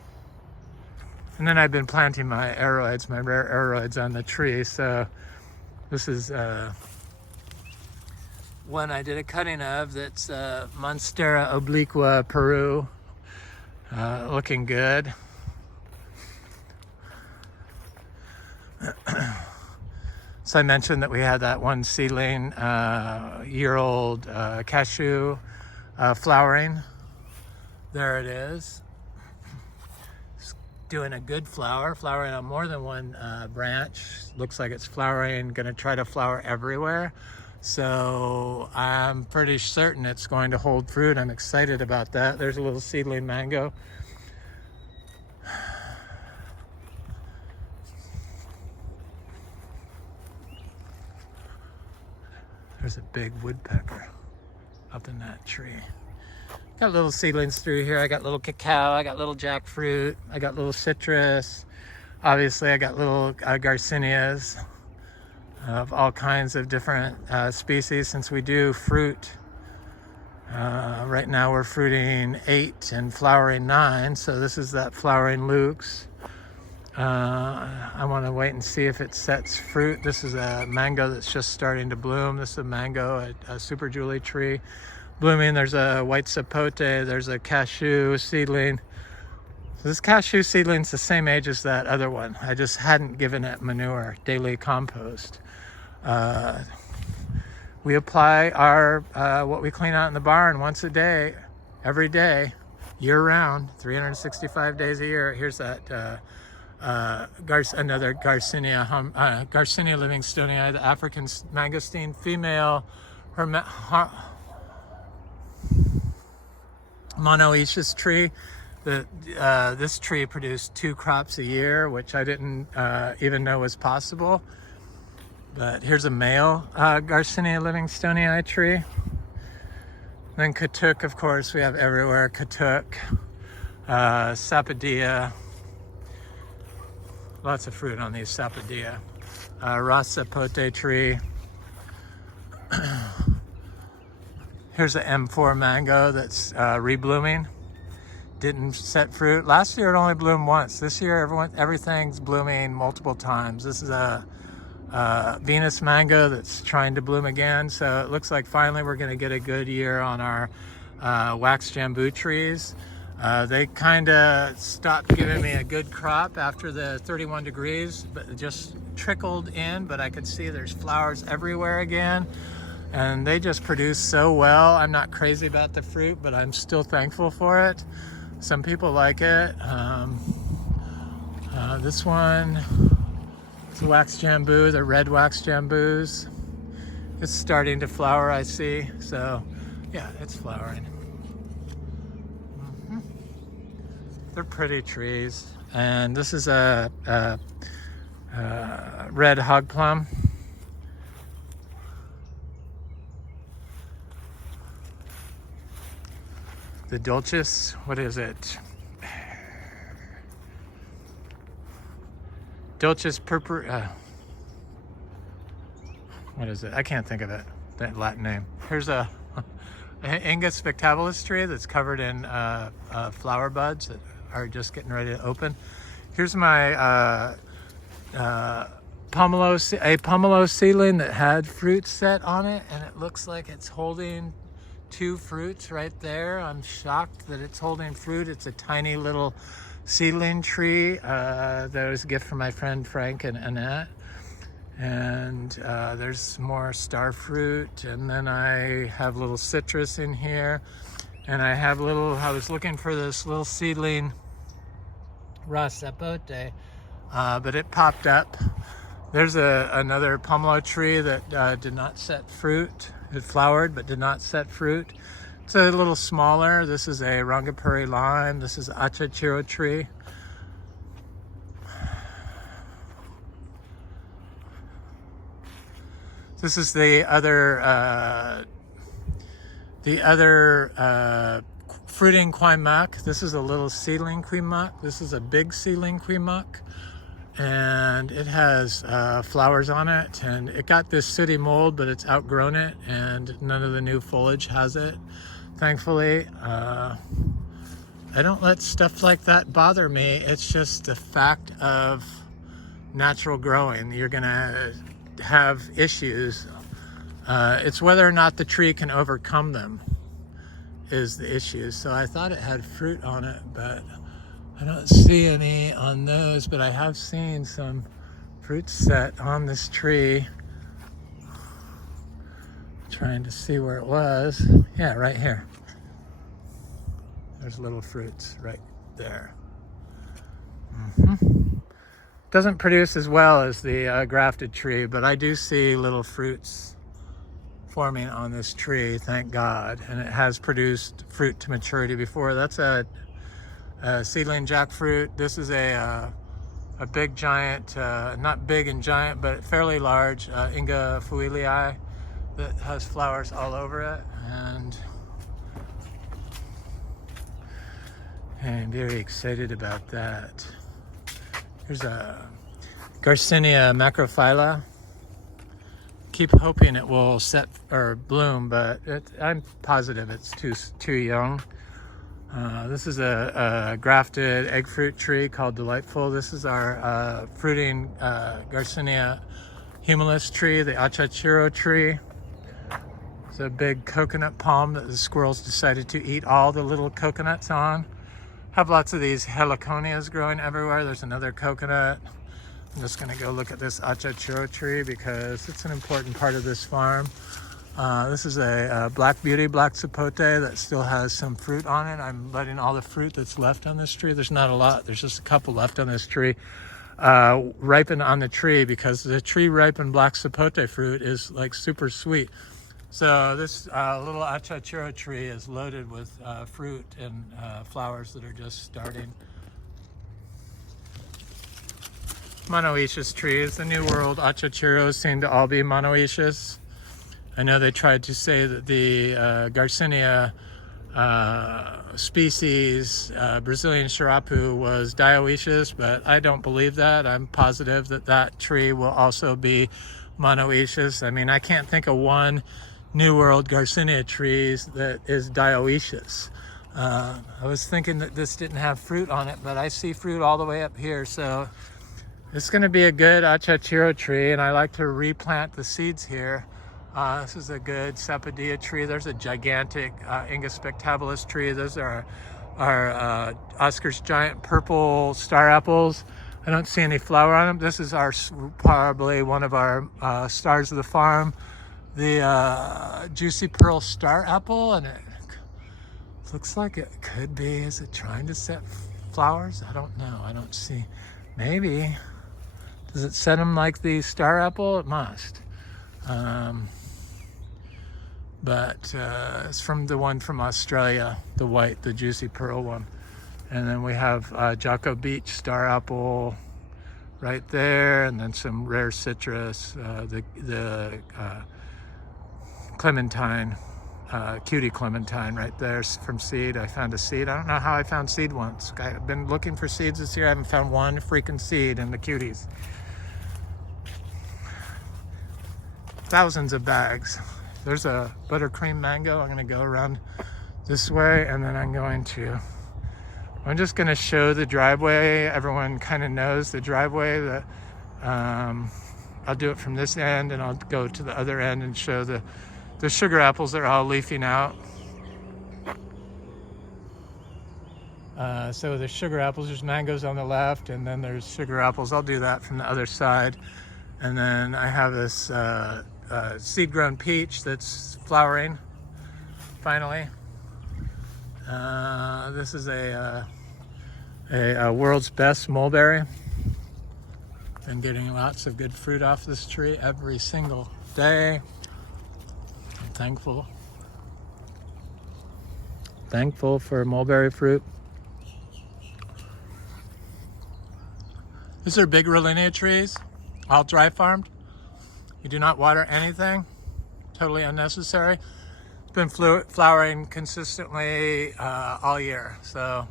And then I've been planting my aroids, my rare aroids on the tree. So this is one I did a cutting of that's Monstera obliqua Peru, looking good. So I mentioned that we had that one seedling, year-old cashew flowering. There it is. Doing a good flowering on more than one branch. Looks like it's flowering, gonna try to flower everywhere. So I'm pretty certain it's going to hold fruit. I'm excited about that. There's a little seedling mango. There's a big woodpecker up in that tree. Got little seedlings through here. I got little cacao, I got little jackfruit, I got little citrus. Obviously I got little Garcinias of all kinds of different species, since we do fruit. Right now we're fruiting 8 and flowering 9, so this is that flowering Luke's. I want to wait and see if it sets fruit. This is a mango that's just starting to bloom. This is a mango, a super Julie tree blooming. There's a white sapote, there's a cashew seedling. So this cashew seedling's the same age as that other one. I just hadn't given it manure, daily compost. We apply our what we clean out in the barn once a day, every day, year round, 365 days a year. Here's that another Garcinia livingstonii, the African mangosteen female, monoecious tree. This tree produced 2 crops a year, which I didn't even know was possible. But here's a male Garcinia livingstonii tree. Then katuk, of course, we have everywhere. Katuk, sapodilla. Lots of fruit on these sapodilla. Rasapote tree. Here's an M4 mango that's reblooming. Didn't set fruit. Last year it only bloomed once. This year everything's blooming multiple times. This is a Venus mango that's trying to bloom again. So it looks like finally we're gonna get a good year on our wax jambu trees. They kind of stopped giving me a good crop after the 31 degrees, but it just trickled in, but I could see there's flowers everywhere again. And they just produce so well. I'm not crazy about the fruit, but I'm still thankful for it. Some people like it. This one, it's a wax jambu, the red wax jambus. It's starting to flower, I see. So yeah, it's flowering. They're pretty trees. And this is a red hog plum. The Dulcis, what is it? Dulcis purpura. What is it? I can't think of it, that Latin name. Here's a Ingus spectabilis tree that's covered in flower buds that are just getting ready to open. Here's my pomelo seedling that had fruit set on it, and it looks like it's holding 2 fruits right there. I'm shocked that it's holding fruit. It's a tiny little seedling tree that was a gift from my friend Frank and Annette. And there's more star fruit, and then I have little citrus in here, and I was looking for this little seedling Rasapote, but it popped up. There's another pomelo tree that did not set fruit. It flowered but did not set fruit. It's a little smaller. This is a Rangapuri lime. This is Achachairu tree. This is the other fruiting quaimak. This is a little seedling quaimak. This is a big seedling quaimak. And it has flowers on it, and it got this sooty mold, but it's outgrown it, and none of the new foliage has it, thankfully. I don't let stuff like that bother me. It's just the fact of natural growing. You're gonna have issues. It's whether or not the tree can overcome them is the issue. So I thought it had fruit on it, but I don't see any on those, but I have seen some fruit set on this tree. Trying to see where it was. Yeah, right here. There's little fruits right there. Doesn't produce as well as the grafted tree, but I do see little fruits forming on this tree, thank God. And it has produced fruit to maturity before. That's a seedling jackfruit. This is a big giant, not big and giant, but fairly large Inga fuilii that has flowers all over it, and I'm very excited about that. Here's a Garcinia macrophylla. Keep hoping it will set or bloom, but I'm positive it's too young. This is a grafted egg fruit tree called Delightful. This is our fruiting Garcinia humilis tree, the Achachairu tree. It's a big coconut palm that the squirrels decided to eat all the little coconuts on. Have lots of these heliconias growing everywhere. There's another coconut. I'm just gonna go look at this Achachairu tree because it's an important part of this farm. This is a Black Beauty, Black Sapote that still has some fruit on it. I'm letting all the fruit that's left on this tree. There's not a lot. There's just a couple left on this tree. ripen on the tree, because the tree ripened black sapote fruit is like super sweet. So this little Achachairu tree is loaded with fruit and flowers that are just starting. Monoecious trees. The New World Achachairu seem to all be monoecious. I know they tried to say that the Garcinia species, Brazilian Shirapu, was dioecious, but I don't believe that. I'm positive that that tree will also be monoecious. I mean, I can't think of one New World Garcinia trees that is dioecious. I was thinking that this didn't have fruit on it, but I see fruit all the way up here, so it's going to be a good Achachairu tree, and I like to replant the seeds here. This is a good Sapodilla tree. There's a gigantic Ingus spectabilis tree. Those are our Oscar's giant purple star apples. I don't see any flower on them. This is probably one of our stars of the farm, the juicy pearl star apple, and it looks like it could be. Is it trying to set flowers? I don't know. I don't see. Maybe. Does it set them like the star apple? It must. But it's from the one from Australia, the white, the juicy pearl one. And then we have Jocko Beach star apple right there, and then some rare citrus, the clementine, cutie clementine right there from seed. I found a seed. I don't know how I found seed once. I've been looking for seeds this year. I haven't found one freaking seed in the cuties. Thousands of bags. There's a buttercream mango. I'm gonna go around this way, and then I'm just gonna show the driveway. Everyone kind of knows the driveway. That I'll do it from this end, and I'll go to the other end and show the sugar apples that are all leafing out. So there's sugar apples, there's mangoes on the left, and then there's sugar apples. I'll do that from the other side. And then I have this seed-grown peach that's flowering, finally. This is a world's best mulberry. Been getting lots of good fruit off this tree every single day. I'm thankful for mulberry fruit. These are big Rollinia trees, all dry farmed. You do not water anything, totally unnecessary. It's been flowering consistently all year. So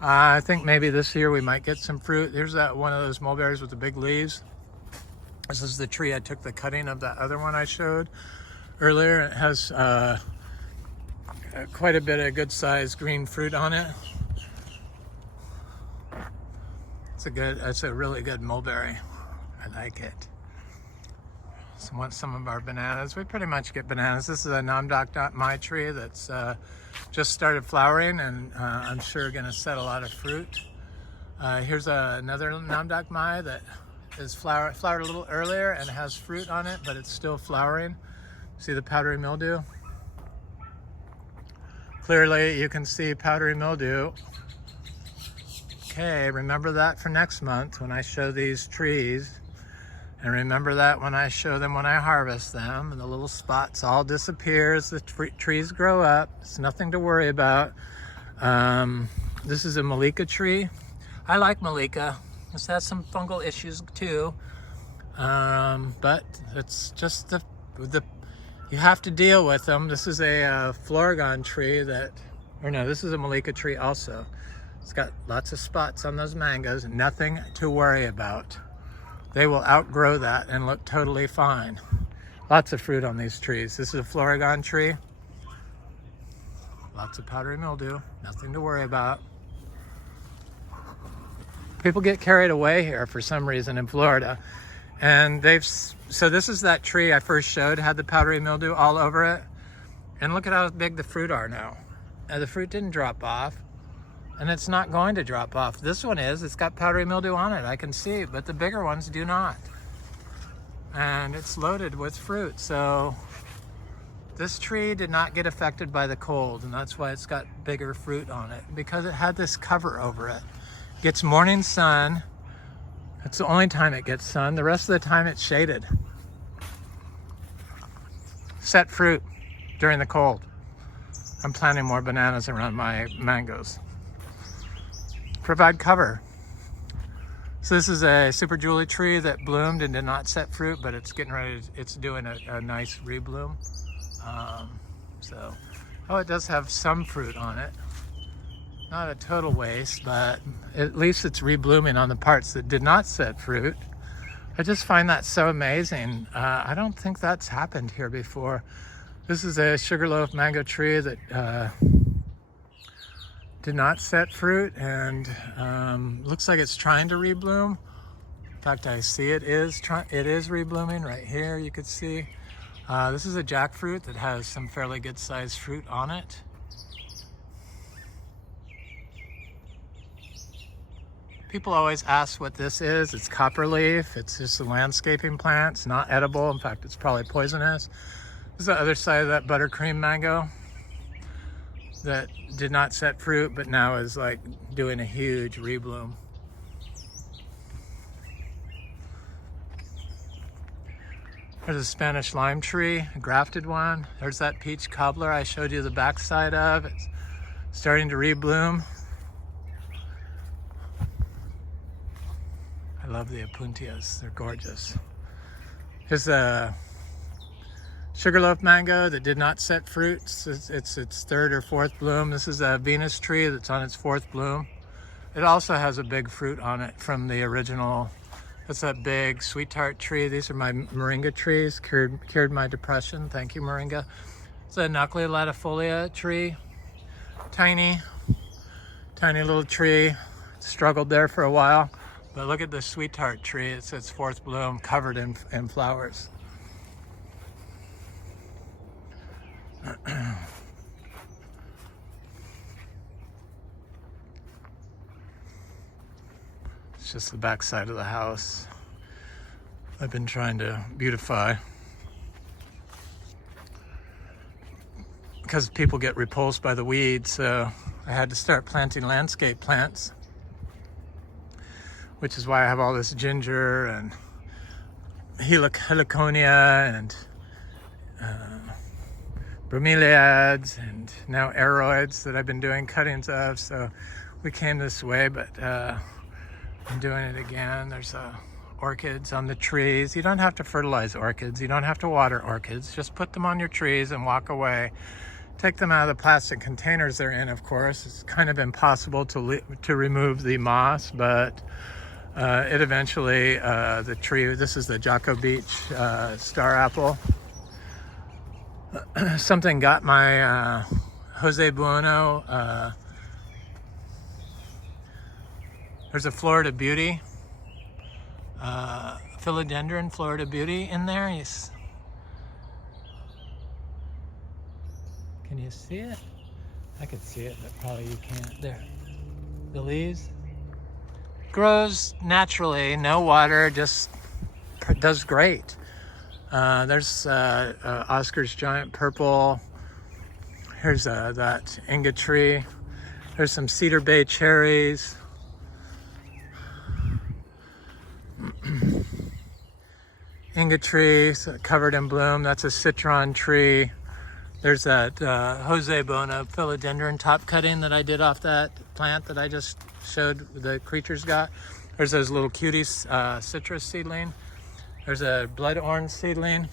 I think maybe this year we might get some fruit. Here's one of those mulberries with the big leaves. This is the tree I took the cutting of that other one I showed earlier. It has quite a bit of good sized green fruit on it. It's a really good mulberry. I like it. Some of our bananas. We pretty much get bananas. This is a Namdok Mai tree that's just started flowering, and I'm sure going to set a lot of fruit. Here's another Namdok Mai that is flowered a little earlier and has fruit on it, but it's still flowering. See the powdery mildew? Clearly you can see powdery mildew. Okay, remember that for next month when I show these trees. And remember that when I show them when I harvest them, and the little spots all disappear as the trees grow up. It's nothing to worry about. This is a Malika tree. I like Malika. This has some fungal issues too. But it's just you have to deal with them. This is a Florigon tree this is a Malika tree also. It's got lots of spots on those mangoes, nothing to worry about. They will outgrow that and look totally fine. Lots of fruit on these trees. This is a Florigon tree. Lots of powdery mildew, nothing to worry about. People get carried away here for some reason in Florida. And so this is that tree I first showed, had the powdery mildew all over it. And look at how big the fruit are now. And the fruit didn't drop off. And it's not going to drop off. This one it's got powdery mildew on it, I can see, but the bigger ones do not. And it's loaded with fruit. So this tree did not get affected by the cold, and that's why it's got bigger fruit on it, because it had this cover over it. It gets morning sun, It's the only time it gets sun. The rest of the time it's shaded. Set fruit during the cold. I'm planting more bananas around my mangoes. Provide cover. So this is a Super Julie tree that bloomed and did not set fruit, but it's getting ready, it's doing a nice rebloom. Oh, it does have some fruit on it. Not a total waste, but at least it's reblooming on the parts that did not set fruit. I just find that so amazing. I don't think that's happened here before. This is a sugarloaf mango tree that did not set fruit, and looks like it's trying to rebloom. In fact, I see it is reblooming right here. You could see this is a jackfruit that has some fairly good sized fruit on it. People always ask what this is. It's copperleaf. It's just a landscaping plant. It's not edible. In fact, it's probably poisonous. This is the other side of that buttercream mango that did not set fruit, but now is like doing a huge rebloom. There's a Spanish lime tree, a grafted one. There's that peach cobbler I showed you the backside of. It's starting to rebloom. I love the opuntias, they're gorgeous. Here's a sugarloaf mango that did not set fruit. It's its third or fourth bloom. This is a Venus tree that's on its fourth bloom. It also has a big fruit on it from the original. That's that big sweet tart tree. These are my moringa trees, cured my depression. Thank you, moringa. It's a Nuclea latifolia tree. Tiny little tree. Struggled there for a while. But look at the sweet tart tree. It's its fourth bloom, covered in flowers. It's just the back side of the house. I've been trying to beautify because people get repulsed by the weeds, so I had to start planting landscape plants, which is why I have all this ginger and heliconia and bromeliads and now aroids that I've been doing cuttings of. So we came this way, but I'm doing it again. There's orchids on the trees. You don't have to fertilize orchids. You don't have to water orchids. Just put them on your trees and walk away. Take them out of the plastic containers they're in, of course. It's kind of impossible to remove the moss, but it eventually, the tree, this is the Jocko Beach star apple. Something got my Jose Bueno. There's a Florida Beauty, philodendron Florida Beauty in there. Yes. Can you see it? I could see it, but probably you can't. There. The leaves. Grows naturally, no water, just does great. There's Oscar's giant purple. Here's that Inga tree. There's some Cedar Bay cherries. Inga tree covered in bloom. That's a citron tree. There's that Jose Bona philodendron top cutting that I did off that plant that I just showed the creatures got. There's those little cuties, citrus seedling. There's a blood orange seedling.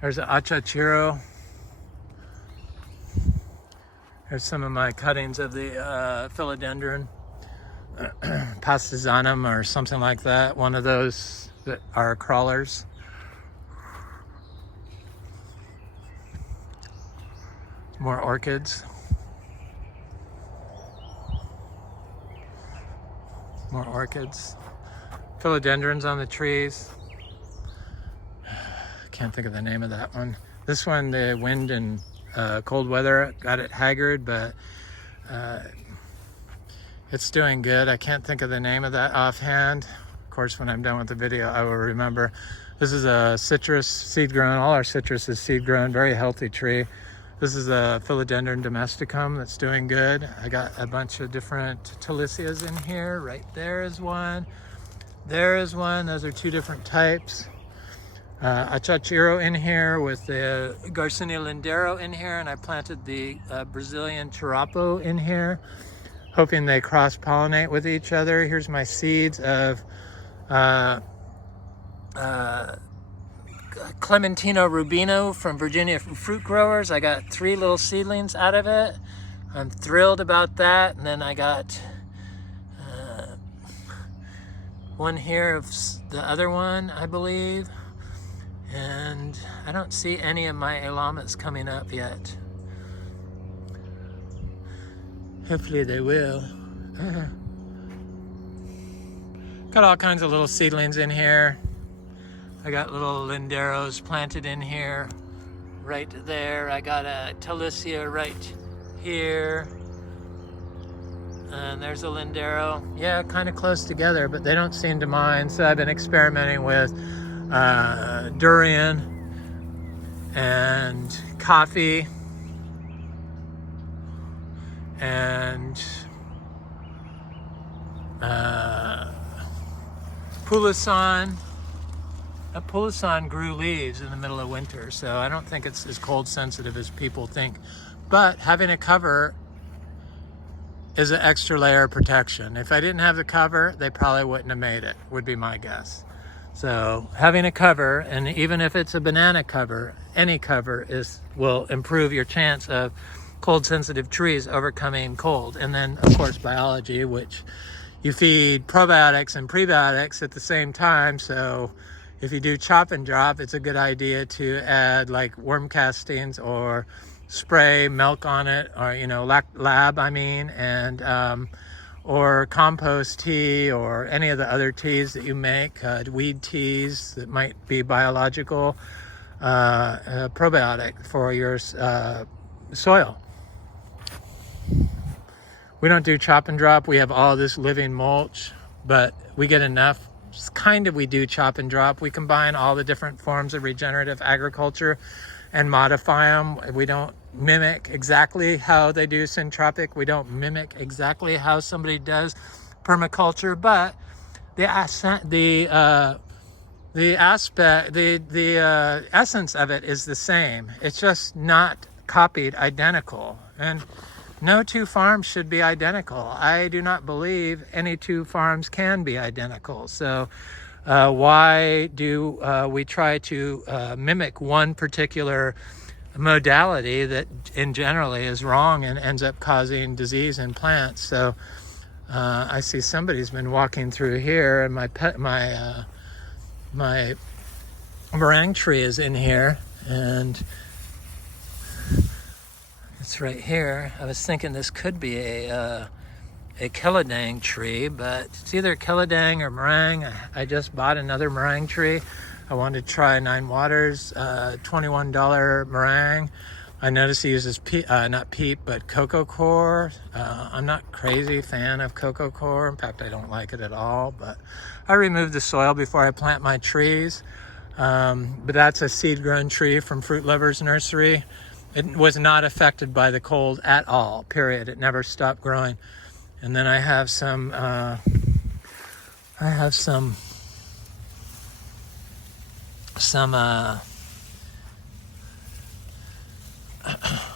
There's an Achachairu. There's some of my cuttings of the philodendron, pastizanum or something like that. One of those that are crawlers. More orchids. More orchids. Philodendrons on the trees. Can't think of the name of that one. This one, the wind and cold weather got it haggard, but it's doing good. I can't think of the name of that offhand. Of course, when I'm done with the video, I will remember. This is a citrus seed grown. All our citrus is seed grown. Very healthy tree. This is a Philodendron domesticum that's doing good. I got a bunch of different Talisias in here. Right there is one. There is one. Those are two different types. Achachairu in here with the Garcinia lindero in here, and I planted the Brazilian Chirapo in here, hoping they cross-pollinate with each other. Here's my seeds of Clementino rubino from Virginia Fruit Growers. I got 3 little seedlings out of it. I'm thrilled about that. And then I got one here of the other one, I believe. And I don't see any of my elamas coming up yet. Hopefully they will. Got all kinds of little seedlings in here. I got little linderos planted in here, right there. I got a Talicia right here. And there's a lindero. Yeah, kind of close together, but they don't seem to mind. So I've been experimenting with durian and coffee and Pulisan. Pulisan grew leaves in the middle of winter, so I don't think it's as cold sensitive as people think. But having a cover is an extra layer of protection. If I didn't have the cover, they probably wouldn't have made it, would be my guess. So having a cover, and even if it's a banana cover, any cover will improve your chance of cold sensitive trees overcoming cold. And then of course biology, which you feed probiotics and prebiotics at the same time. So if you do chop and drop, it's a good idea to add like worm castings or spray milk on it, or lab and or compost tea, or any of the other teas that you make, weed teas that might be biological, probiotic for your soil. We don't do chop and drop. We have all this living mulch, but we get enough. We do chop and drop. We combine all the different forms of regenerative agriculture and modify them. We don't mimic exactly how they do syntropic. We don't mimic exactly how somebody does permaculture, but the essence of it is the same. It's just not copied identical. And no two farms should be identical. I do not believe any two farms can be identical. So why do we try to mimic one particular modality that in generally is wrong and ends up causing disease in plants? So I see somebody's been walking through here, and my meringue tree is in here, and it's right here. I was thinking this could be a Kelladang tree, but it's either Kelladang or meringue. I just bought another meringue tree. I wanted to try Nine Waters $21 meringue. I noticed he uses not peat, but cocoa coir. I'm not crazy fan of cocoa coir. In fact, I don't like it at all, but I remove the soil before I plant my trees. But that's a seed-grown tree from Fruit Lovers Nursery. It was not affected by the cold at all, period. It never stopped growing. And then I have some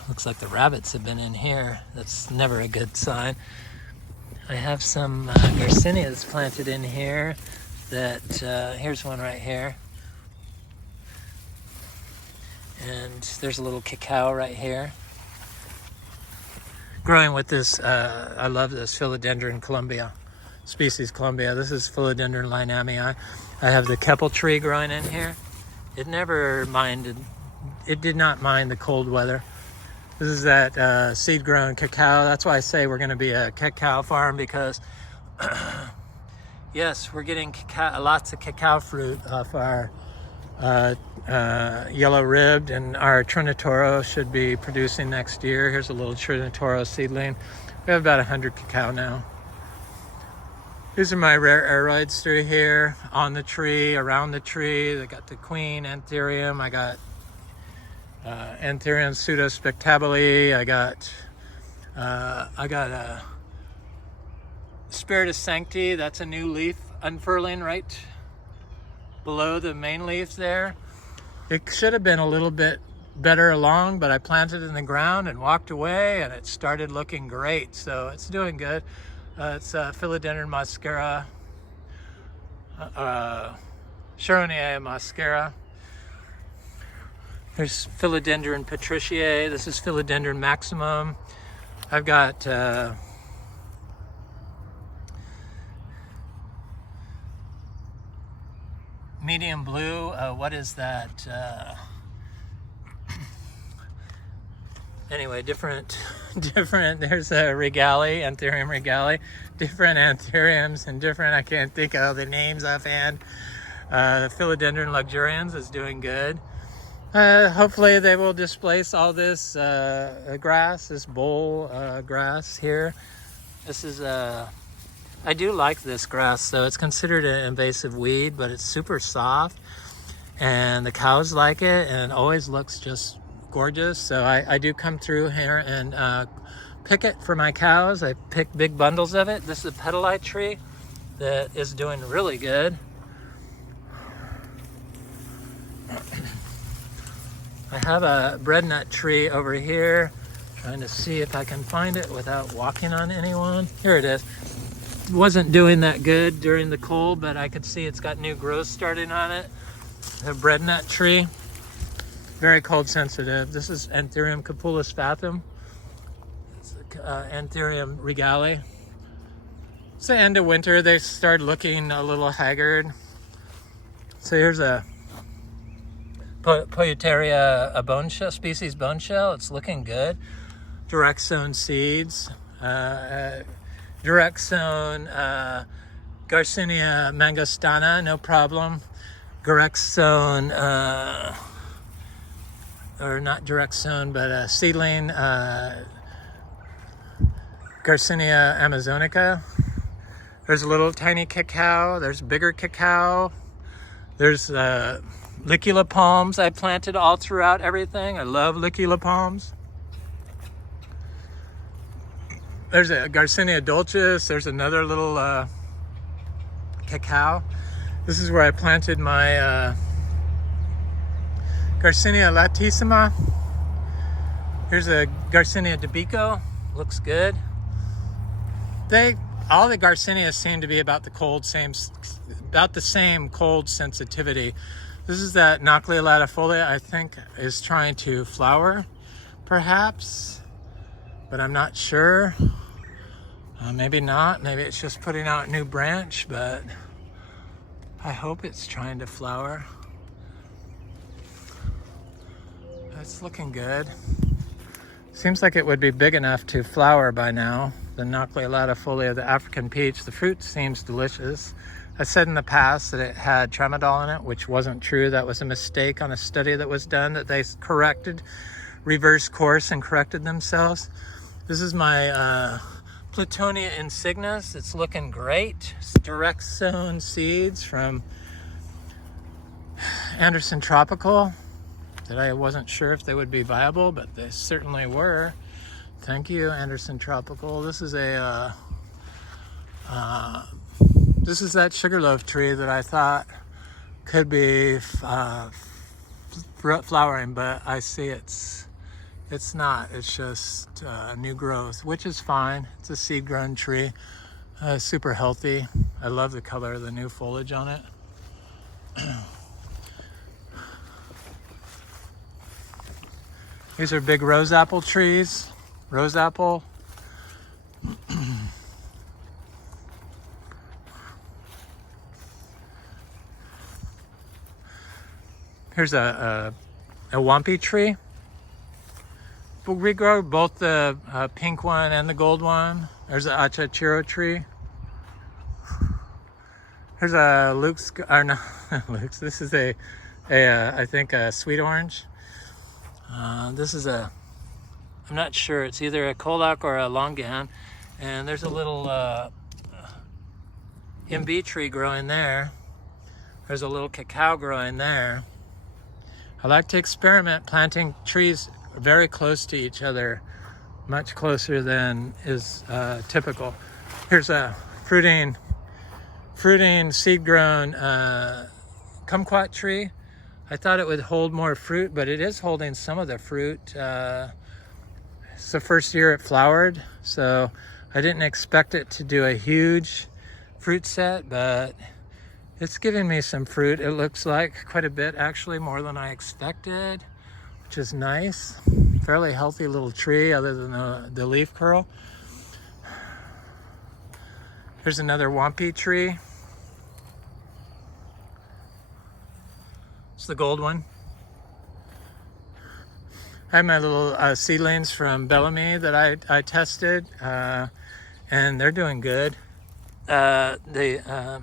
looks like the rabbits have been in here. That's never a good sign. I have some Garcinias planted in here that, here's one right here. And there's a little cacao right here. Growing with this, I love this Philodendron Columbia, species Columbia. This is Philodendron linamii. I have the Keppel tree growing in here. It did not mind the cold weather. This is that seed-grown cacao. That's why I say we're gonna be a cacao farm, because yes, we're getting lots of cacao fruit off our yellow-ribbed, and our Trinitoro should be producing next year. Here's a little Trinitoro seedling. We have about 100 cacao now. These are my rare aeroids through here, on the tree, around the tree. I got the queen anthurium. I got Anthurium pseudospectabile. I got a Spiritus Sancti. That's a new leaf unfurling right below the main leaf there. It should have been a little bit better along, but I planted it in the ground and walked away, and it started looking great. So it's doing good. It's Philodendron mascara, Sharonia mascara. There's Philodendron patriciae. This is Philodendron maximum. I've got medium blue. What is that? Anyway, different. There's a regale, Anthurium regale. Different anthuriums and different. I can't think of the names offhand. Philodendron luxurians is doing good. Hopefully they will displace all this grass, this bowl grass here. This is I do like this grass, though. It's considered an invasive weed, but it's super soft, and the cows like it, and it always looks just gorgeous. So I do come through here and pick it for my cows. I pick big bundles of it. This is a petalite tree that is doing really good. I have a breadnut tree over here, trying to see if I can find it without walking on anyone. Here it is. It wasn't doing that good during the cold, but I could see it's got new growth starting on it. A breadnut tree, very cold sensitive. This is Anthurium capulus fathom. It's Anthurium regale. It's the end of winter. They start looking a little haggard. So here's a Poeteria, a bone shell, species bone shell. It's looking good. Direct sown seeds. Direct sown Garcinia mangostana, no problem. Direct sown, or not direct sown, but seedling Garcinia amazonica. There's a little tiny cacao. There's bigger cacao. There's Licula palms I planted all throughout everything. I love Licula palms. There's a Garcinia dulcis. There's another little cacao. This is where I planted my Garcinia latissima. Here's a Garcinia debico. Looks good. All the Garcinias seem to be about the same cold sensitivity. This is that Nachlia latifolia, I think, is trying to flower, perhaps, but I'm not sure. Maybe not. Maybe it's just putting out a new branch, but I hope it's trying to flower. It's looking good. Seems like it would be big enough to flower by now. The Nachlia latifolia, the African peach. The fruit seems delicious. I said in the past that it had tramadol in it, which wasn't true. That was a mistake on a study that was done that they corrected, reversed course and corrected themselves. This is my Platonia insignis. It's looking great. It's direct sown seeds from Anderson Tropical that I wasn't sure if they would be viable, but they certainly were. Thank you, Anderson Tropical. This is a this is that sugarloaf tree that I thought could be flowering, but I see it's not. It's just new growth, which is fine. It's a seed-grown tree, super healthy. I love the color of the new foliage on it. These are big rose apple trees. Rose apple. Here's a wampy tree. We grow both the pink one and the gold one. There's an Achachairu tree. Here's a Luke's, or no, Luke's. This is I think a sweet orange. This is I'm not sure. It's either a Colac or a Longan. And there's a little MB tree growing there. There's a little cacao growing there. I like to experiment planting trees very close to each other, much closer than is typical. Here's a fruiting fruiting seed-grown kumquat tree. I thought it would hold more fruit, but it is holding some of the fruit. It's the first year it flowered, so I didn't expect it to do a huge fruit set, but it's giving me some fruit. It looks like quite a bit, actually, more than I expected, which is nice. Fairly healthy little tree other than the leaf curl. Here's another wampy tree. It's the gold one. I have my little seedlings from Bellamy that I tested, and they're doing good. The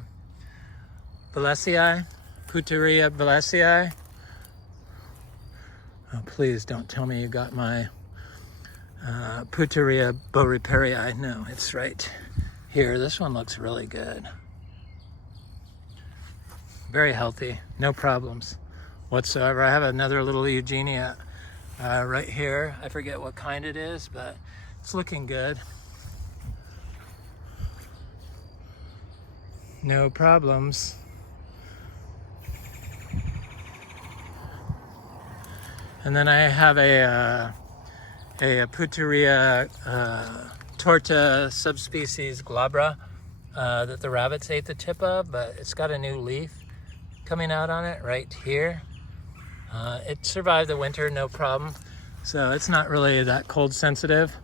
Bellesii, Puteria Bellesii. Oh, please don't tell me you got my Puteria Boeriperii. No, it's right here. This one looks really good. Very healthy, no problems whatsoever. I have another little Eugenia right here. I forget what kind it is, but it's looking good. No problems. And then I have a Puteria torta subspecies glabra that the rabbits ate the tip of, but it's got a new leaf coming out on it right here. It survived the winter, no problem. So it's not really that cold sensitive.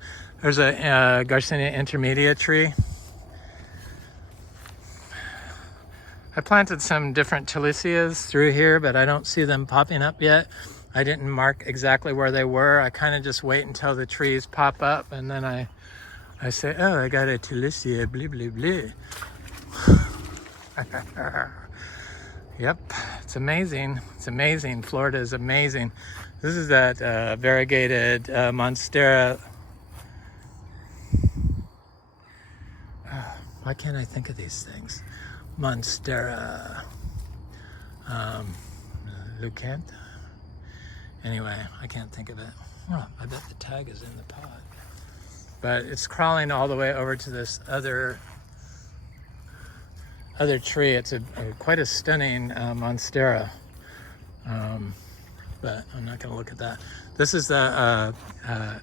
There's a Garcinia intermedia tree. I planted some different Tilicias through here, but I don't see them popping up yet. I didn't mark exactly where they were. I kind of just wait until the trees pop up, and then I say, oh, I got a Tilicia, blah, blah, blah. Yep, it's amazing. It's amazing. Florida is amazing. This is that variegated Monstera. Why can't I think of these things? Monstera Lucantha. Anyway, I can't think of it. Oh, I bet the tag is in the pot. But it's crawling all the way over to this other tree. It's quite a stunning Monstera. But I'm not going to look at that. This is the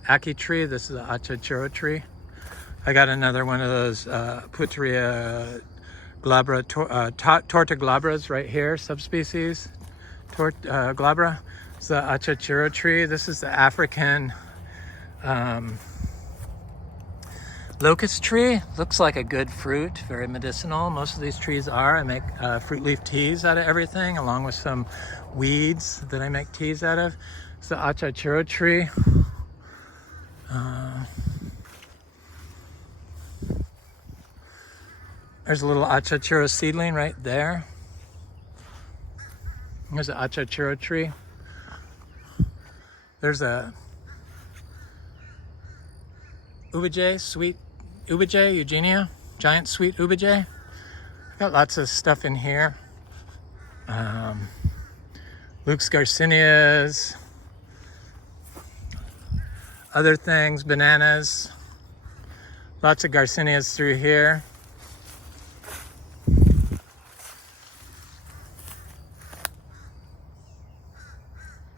Ackee tree. This is the Achachairu tree. I got another one of those Puteria glabra, torta glabras right here, subspecies. Glabra. It's the Achachairu tree. This is the African locust tree. Looks like a good fruit, very medicinal. Most of these trees are. I make fruit leaf teas out of everything, along with some weeds that I make teas out of. It's the Achachairu tree. There's a little Achachairu seedling right there. There's an Achachairu tree. There's a Ubijay, sweet Ubijay, Eugenia, giant sweet Ubijay. Got lots of stuff in here. Luke's Garcinias, other things, bananas. Lots of Garcinias through here.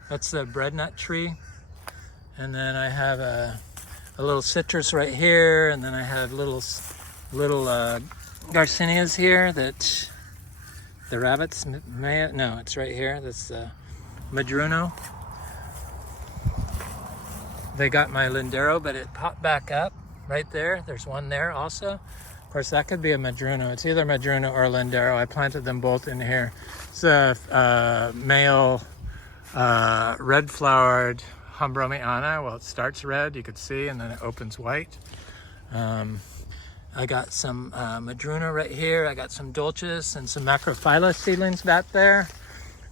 That's the breadnut tree. And then I have a little citrus right here, and then I have little Garcinias here that the rabbits may, no, it's right here. That's Madruno. They got my Lindero, but it popped back up right there. There's one there also. Of course, that could be a Madruno. It's either Madruno or Lindero. I planted them both in here. It's a male red-flowered Hambromiana. Well, it starts red, you could see, and then it opens white. I got some Madruna right here. I got some Dulcis and some Macrophylla seedlings back there.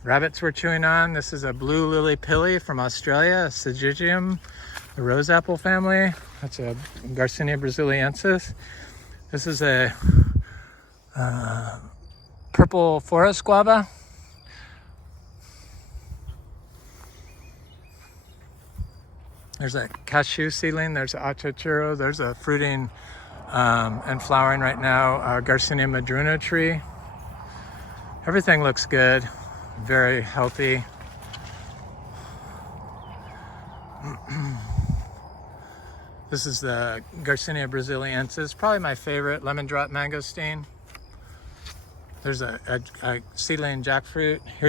Rabbits were chewing on. This is a blue lily pilly from Australia, a Syzygium, the rose apple family. That's a Garcinia brasiliensis. This is a purple forest guava. There's a cashew seedling. There's an Achachairu. There's a fruiting and flowering right now. Garcinia madruna tree. Everything looks good, very healthy. This is the Garcinia brasiliensis, probably my favorite lemon drop mangosteen. There's a seedling jackfruit. Here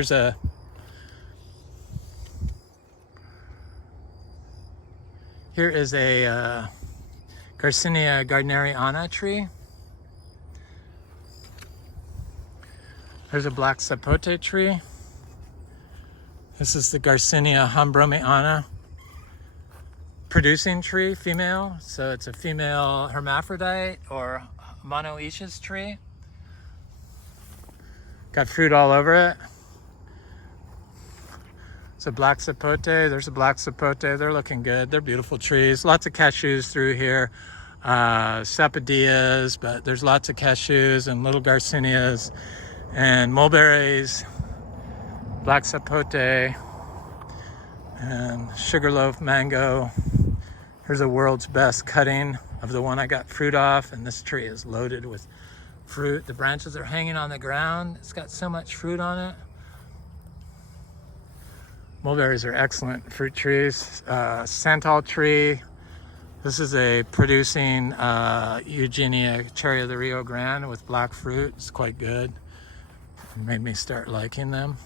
is a Garcinia gardneriana tree. There's a black sapote tree. This is the Garcinia hambromiana producing tree, female. So it's a female hermaphrodite or monoecious tree. Got fruit all over it. It's a black sapote. There's a black sapote. They're looking good. They're beautiful trees. Lots of cashews through here. Sapodillas, but there's lots of cashews and little garcinias and mulberries, black sapote, and sugarloaf mango. Here's a world's best cutting of the one I got fruit off, and this tree is loaded with fruit. The branches are hanging on the ground. It's got so much fruit on it. Mulberries are excellent fruit trees. Santal tree. This is a producing Eugenia cherry of the Rio Grande with black fruit. It's quite good. It made me start liking them.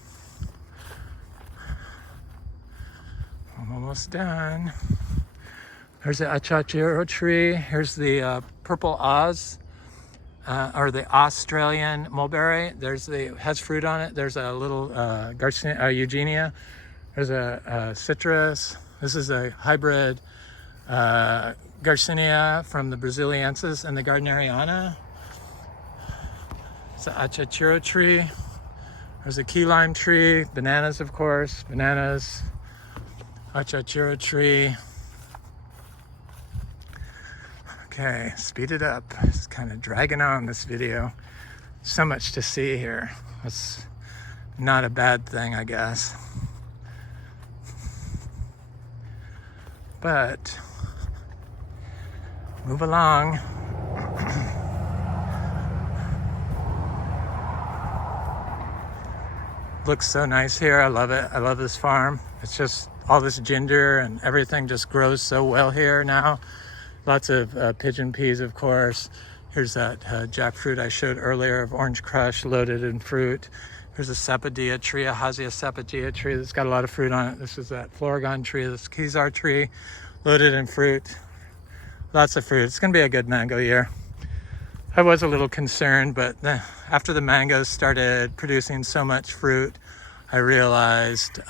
I'm almost done. There's the Achachairu tree. Here's the purple Oz, or the Australian mulberry. Has fruit on it. There's a little Eugenia. There's a citrus. This is a hybrid Garcinia from the brasiliensis and the gardneriana. It's an Achachairu tree. There's a key lime tree. Bananas, of course. Bananas. Achachairu tree. Okay, speed it up. It's kind of dragging on this video. So much to see here. It's not a bad thing, I guess. But move along. Looks so nice here. I love it. I love this farm. It's just all this ginger and everything just grows so well here now. Lots of pigeon peas, of course. Here's that jackfruit I showed earlier of orange crush loaded in fruit. Here's a sapodilla tree, a Hasia sapodilla tree that's got a lot of fruit on it. This is that Florigon tree, this Kizar tree, loaded in fruit. Lots of fruit. It's gonna be a good mango year. I was a little concerned, but after the mangoes started producing so much fruit, I realized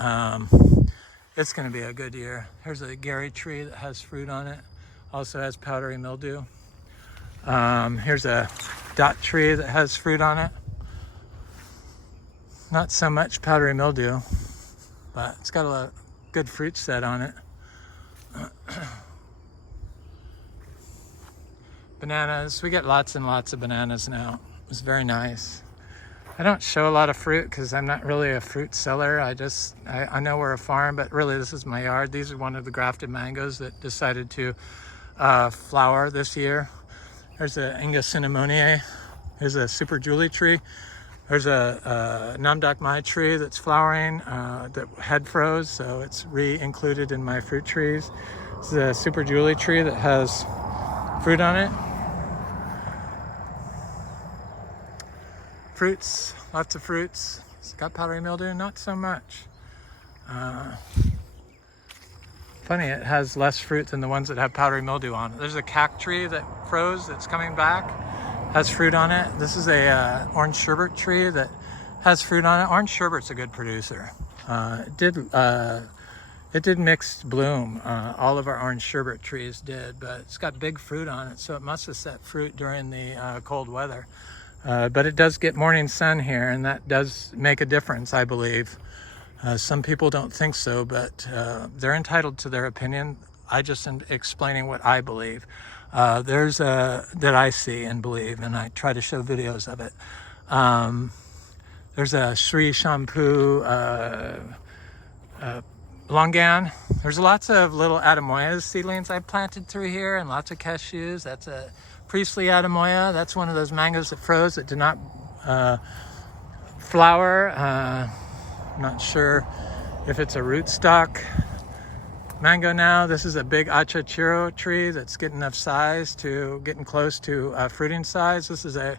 it's gonna be a good year. Here's a Gary tree that has fruit on it. Also has powdery mildew. Here's a dot tree that has fruit on it. Not so much powdery mildew, but it's got a good fruit set on it. Bananas, we get lots and lots of bananas now. It's very nice. I don't show a lot of fruit because I'm not really a fruit seller. I know we're a farm, but really this is my yard. These are one of the grafted mangoes that decided to flower this year. There's a Inga cinnamoniae. There's a super Julie tree. There's a Namdak Mai tree that's flowering that had froze, so it's re-included in my fruit trees. This is a super Julie tree that has fruit on it. Fruits, lots of fruits. It's got powdery mildew, not so much. Funny, it has less fruit than the ones that have powdery mildew on it. There's a cac tree that froze that's coming back, has fruit on it. This is a orange sherbet tree that has fruit on it. Orange sherbet's a good producer. It did mixed bloom. All of our orange sherbet trees did, but it's got big fruit on it, so it must have set fruit during the cold weather. But it does get morning sun here, and that does make a difference, I believe. Some people don't think so, but they're entitled to their opinion. I just am explaining what I believe. That I see and believe, and I try to show videos of it. There's a Sri Shampoo Longan. There's lots of little Adamoyas seedlings I planted through here, and lots of cashews. That's a Priestley Adamoya. That's one of those mangoes that froze, that did not flower. Not sure if it's a rootstock mango now. This is a big Achachairu tree that's getting getting close to fruiting size. This is a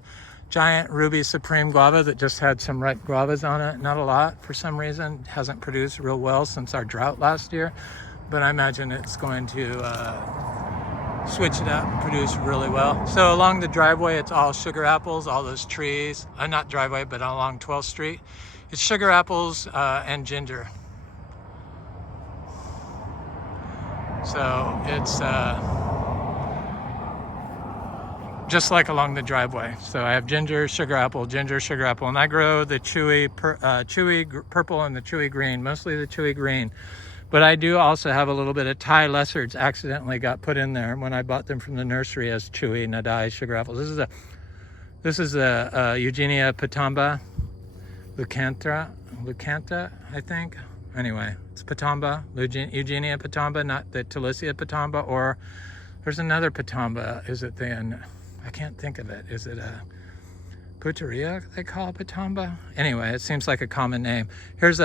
giant Ruby Supreme guava that just had some ripe guavas on it. Not a lot for some reason. Hasn't produced real well since our drought last year, but I imagine it's going to switch it up and produce really well. So along the driveway, it's all sugar apples, all those trees. Not driveway, but along 12th Street. It's sugar apples and ginger. So it's just like along the driveway. So I have ginger, sugar apple, and I grow the chewy purple and the chewy green, mostly the chewy green. But I do also have a little bit of Thai lessards accidentally got put in there when I bought them from the nursery as chewy Nadai sugar apples. This is a Eugenia Pitamba, Leucanthra, I think. Anyway, it's Pitamba, Eugenia Pitamba, not the Talicia Pitamba, or there's another Pitamba. Is it then? I can't think of it. Is it a Puteria they call Pitamba? Anyway, it seems like a common name. Here's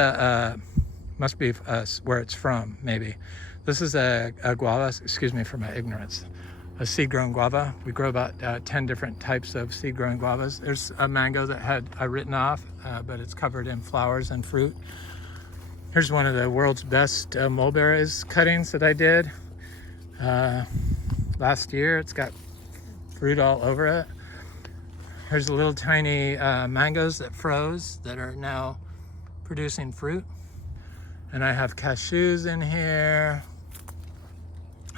must be where it's from, maybe. This is a guava, excuse me for my ignorance, a seed-grown guava. We grow about 10 different types of seed-grown guavas. There's a mango that had written off, but it's covered in flowers and fruit. Here's one of the world's best mulberries cuttings that I did last year. It's got fruit all over it. Here's the little tiny mangoes that froze that are now producing fruit. And I have cashews in here,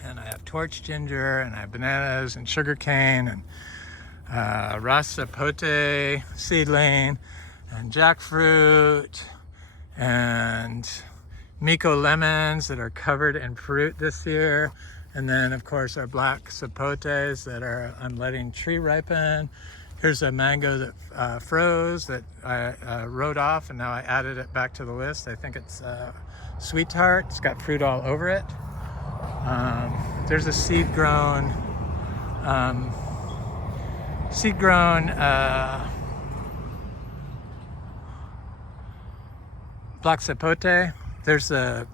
and I have torch ginger, and I have bananas and sugar cane, and rasapote seedling, and jackfruit, and Miko lemons that are covered in fruit this year. And then of course our black sapotes that I'm letting tree ripen. Here's a mango that froze that I wrote off, and now I added it back to the list. I think it's sweet tart. It's got fruit all over it. There's a seed-grown black sapote. There's a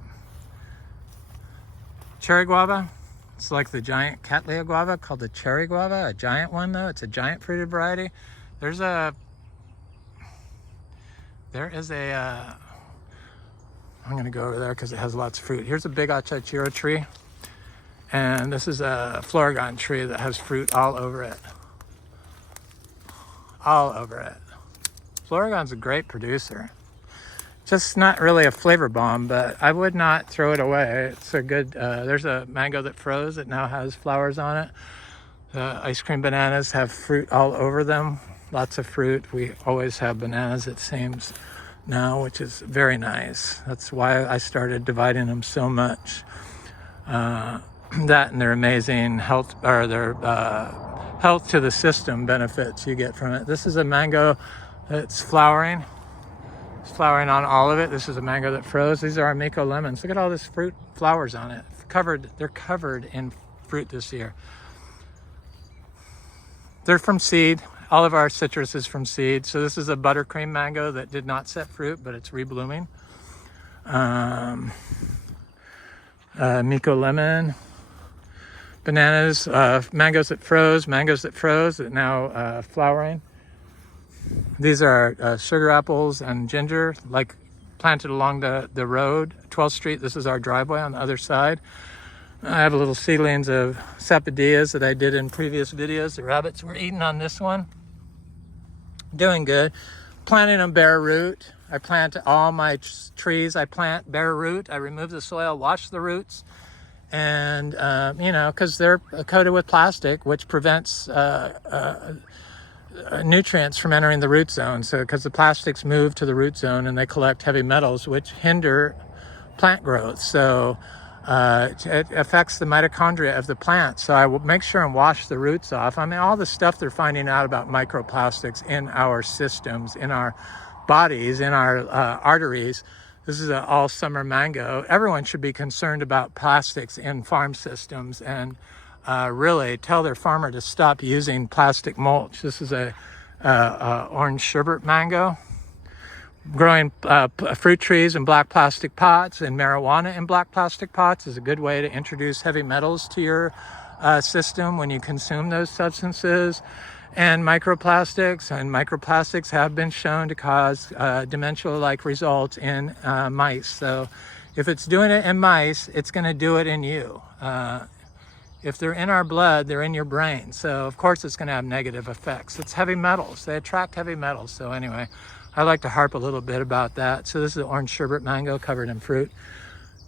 cherry guava. It's like the giant Cattleya guava called the cherry guava, a giant one though. It's a giant fruited variety. There is a I'm gonna go over there because it has lots of fruit. Here's a big Achachairu tree, and this is a Florigon tree that has fruit all over it. All over it. Florigon's a great producer. Just not really a flavor bomb, but I would not throw it away. It's a good, there's a mango that froze that now has flowers on it. The ice cream bananas have fruit all over them. Lots of fruit. We always have bananas, it seems, now, which is very nice. That's why I started dividing them so much. That and their amazing health, or their health to the system benefits you get from it. This is a mango that's flowering. It's flowering on all of it. This is a mango that froze. These are our Miko lemons. Look at all this fruit, flowers on it. They're covered in fruit this year. They're from seed. All of our citrus is from seed. So this is a buttercream mango that did not set fruit, but it's reblooming. Miko lemon. Bananas, mangoes that froze that now flowering. These are sugar apples and ginger, like planted along the road, 12th Street. This is our driveway on the other side. I have a little seedlings of sapodillas that I did in previous videos. The rabbits were eating on this one. Doing good. Planting them bare root. I plant all my trees. I plant bare root. I remove the soil, wash the roots. And, because they're coated with plastic, which prevents nutrients from entering the root zone. So because the plastics move to the root zone and they collect heavy metals, which hinder plant growth. So it affects the mitochondria of the plant. So I will make sure and wash the roots off. I mean, all the stuff they're finding out about microplastics in our systems, in our bodies, in our arteries. This is an all summer mango. Everyone should be concerned about plastics in farm systems and really tell their farmer to stop using plastic mulch. This is a orange sherbet mango. Growing fruit trees in black plastic pots and marijuana in black plastic pots is a good way to introduce heavy metals to your system when you consume those substances. And microplastics have been shown to cause dementia-like results in mice. So if it's doing it in mice, it's going to do it in you. If they're in our blood, they're in your brain. So of course it's going to have negative effects. It's heavy metals. They attract heavy metals. So anyway, I like to harp a little bit about that. So this is an orange sherbet mango covered in fruit,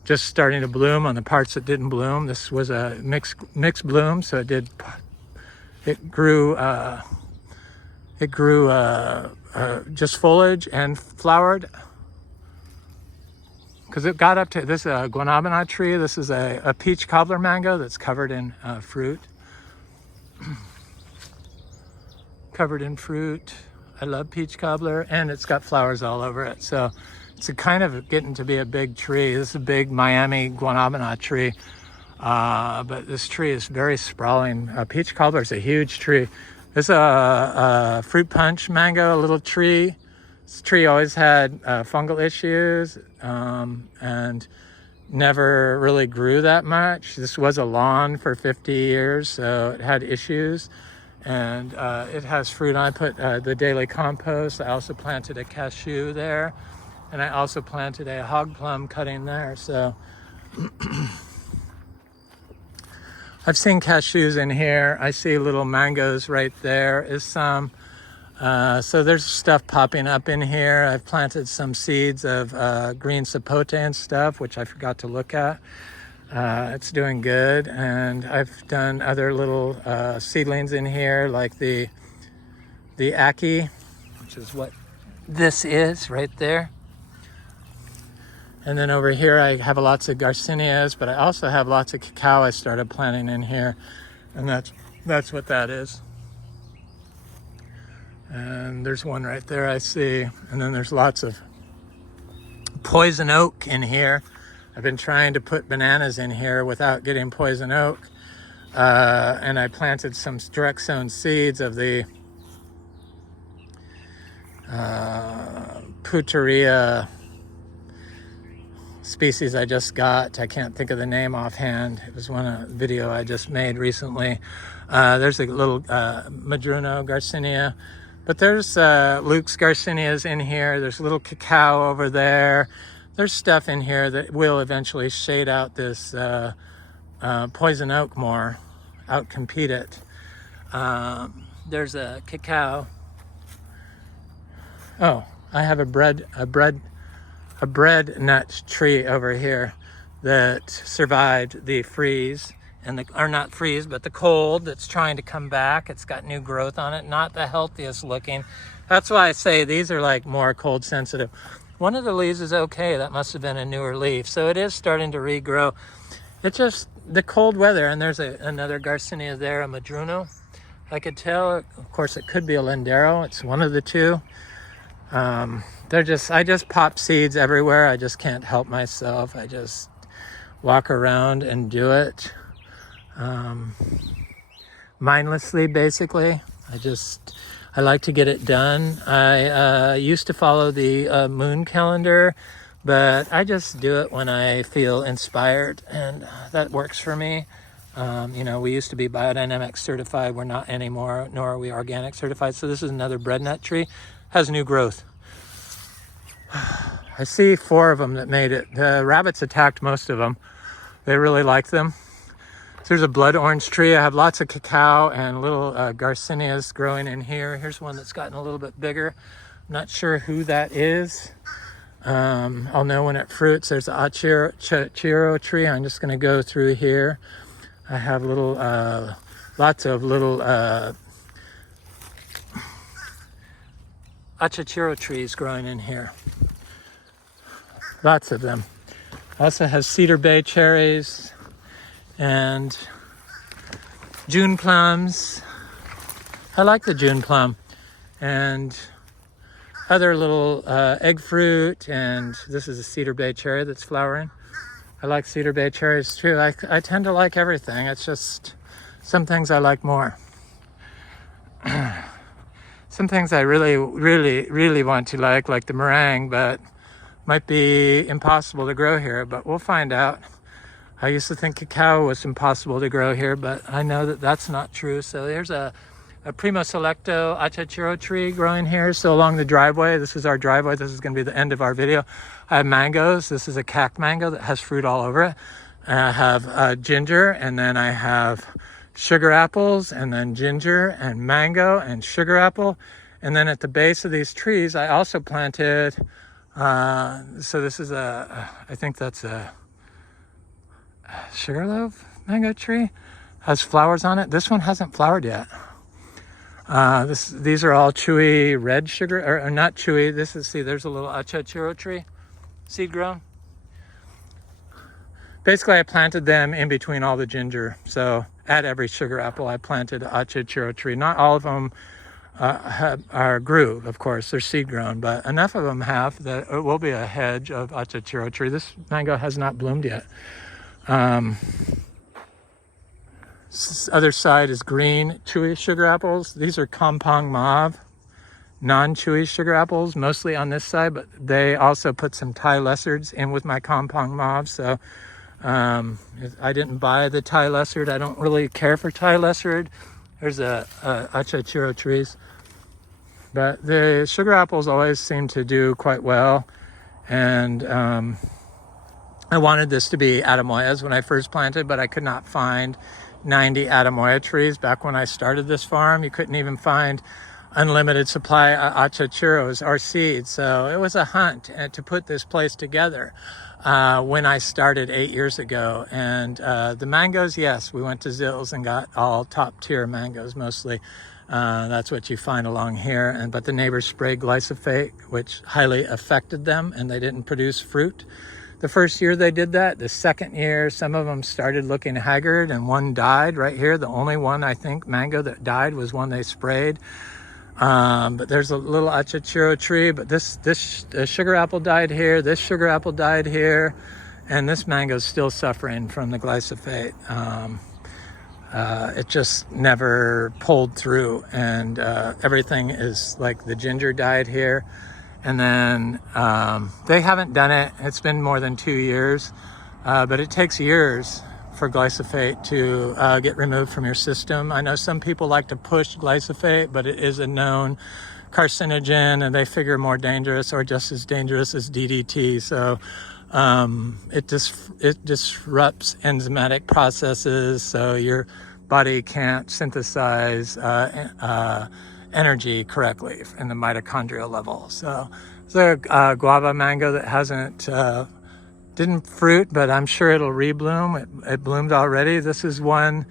just starting to bloom on the parts that didn't bloom. This was a mixed bloom, so it grew just foliage and flowered. Because it got up to this guanabana tree. This is a peach cobbler mango that's covered in fruit. Covered in fruit. I love peach cobbler, and it's got flowers all over it. So it's kind of getting to be a big tree. This is a big Miami guanabana tree. But this tree is very sprawling. Peach cobbler is a huge tree. This is a fruit punch mango, a little tree. This tree always had fungal issues and never really grew that much. This was a lawn for 50 years, so it had issues. And it has fruit. I put the daily compost. I also planted a cashew there. And I also planted a hog plum cutting there. So I've seen cashews in here. I see little mangoes right there is some. So there's stuff popping up in here. I've planted some seeds of green sapote and stuff, which I forgot to look at. It's doing good. And I've done other little seedlings in here, like the ackee, which is what this is right there. And then over here I have lots of garcinias, but I also have lots of cacao I started planting in here. And that's what that is. And there's one right there I see. And then there's lots of poison oak in here. I've been trying to put bananas in here without getting poison oak. And I planted some direct sown seeds of the Puteria species I just got. I can't think of the name offhand. It was one video I just made recently. There's a little Madruno Garcinia. But there's Luke's Garcinias in here. There's a little cacao over there. There's stuff in here that will eventually shade out this poison oak more, outcompete it. There's a cacao. Oh, I have a bread nut tree over here that survived the freeze or not freeze, but the cold that's trying to come back. It's got new growth on it, not the healthiest looking. That's why I say these are like more cold sensitive. One of the leaves is okay. That must have been a newer leaf. So it is starting to regrow. It's just the cold weather. And there's another Garcinia there, a Madruno. I could tell, of course, it could be a Lindero. It's one of the two. I just pop seeds everywhere. I just can't help myself. I just walk around and do it. Mindlessly, basically. I like to get it done. I used to follow the moon calendar, but I just do it when I feel inspired, and that works for me. We used to be biodynamic certified. We're not anymore, nor are we organic certified. So this is another bread nut tree. Has new growth. I see 4 of them that made it. The rabbits attacked most of them. They really like them. So there's a blood orange tree. I have lots of cacao and little garcinias growing in here. Here's one that's gotten a little bit bigger. I'm not sure who that is. I'll know when it fruits. There's an Achachairu tree. I'm just going to go through here. I have lots of little Achachairu trees growing in here. Lots of them. I also have cedar bay cherries and June plums. I like the June plum. And other little egg fruit, and this is a cedar bay cherry that's flowering. I like cedar bay cherries too. I tend to like everything. It's just Some things I like more. Some things I really, really, really want to like the meringue, but might be impossible to grow here, but we'll find out. I used to think cacao was impossible to grow here, but I know that that's not true. So there's a Primo Selecto Achachairu tree growing here. So along the driveway, this is our driveway. This is going to be the end of our video. I have mangoes. This is a cac mango that has fruit all over it. And I have ginger, and then I have sugar apples, and then ginger and mango and sugar apple. And then at the base of these trees, I also planted, so this is I think that's a sugarloaf mango tree. Has flowers on it. This one hasn't flowered yet. These are all chewy red sugar, or not chewy. This is, see, there's a little Achachairu tree, seed grown. Basically, I planted them in between all the ginger. So at every sugar apple, I planted an Achachairu tree. Not all of them grew, of course. They're seed grown, but enough of them have that it will be a hedge of Achachairu tree. This mango has not bloomed yet. This other side is green, chewy sugar apples. These are Kampong Mauve, non-chewy sugar apples, mostly on this side, but they also put some Thai lessards in with my Kampong Mauve. So I didn't buy the Thai lessard. I don't really care for Thai lessard. There's Achachairu trees. But the sugar apples always seem to do quite well. And I wanted this to be Atamoyas when I first planted, but I could not find 90 Atamoya trees. Back when I started this farm, you couldn't even find unlimited supply Achachairus or seeds. So it was a hunt to put this place together when I started 8 years ago. And the mangoes, yes, we went to Zills and got all top tier mangoes mostly. That's what you find along here. But the neighbors sprayed glyphosate, which highly affected them, and they didn't produce fruit. The first year they did that. The second year, some of them started looking haggard, and one died right here. The only one, I think, mango that died was one they sprayed. But there's a little Achachairu tree, but this sugar apple died here. This sugar apple died here, and this mango is still suffering from the glyphosate. It just never pulled through, and everything is like the ginger died here. And then they haven't done it. It's been more than 2 years, but it takes years for glyphosate to get removed from your system. I know some people like to push glyphosate, but it is a known carcinogen, and they figure more dangerous or just as dangerous as DDT. So it disrupts enzymatic processes, so your body can't synthesize energy correctly in the mitochondrial level. So there's a guava mango that didn't fruit, but I'm sure it'll rebloom. It bloomed already. This is one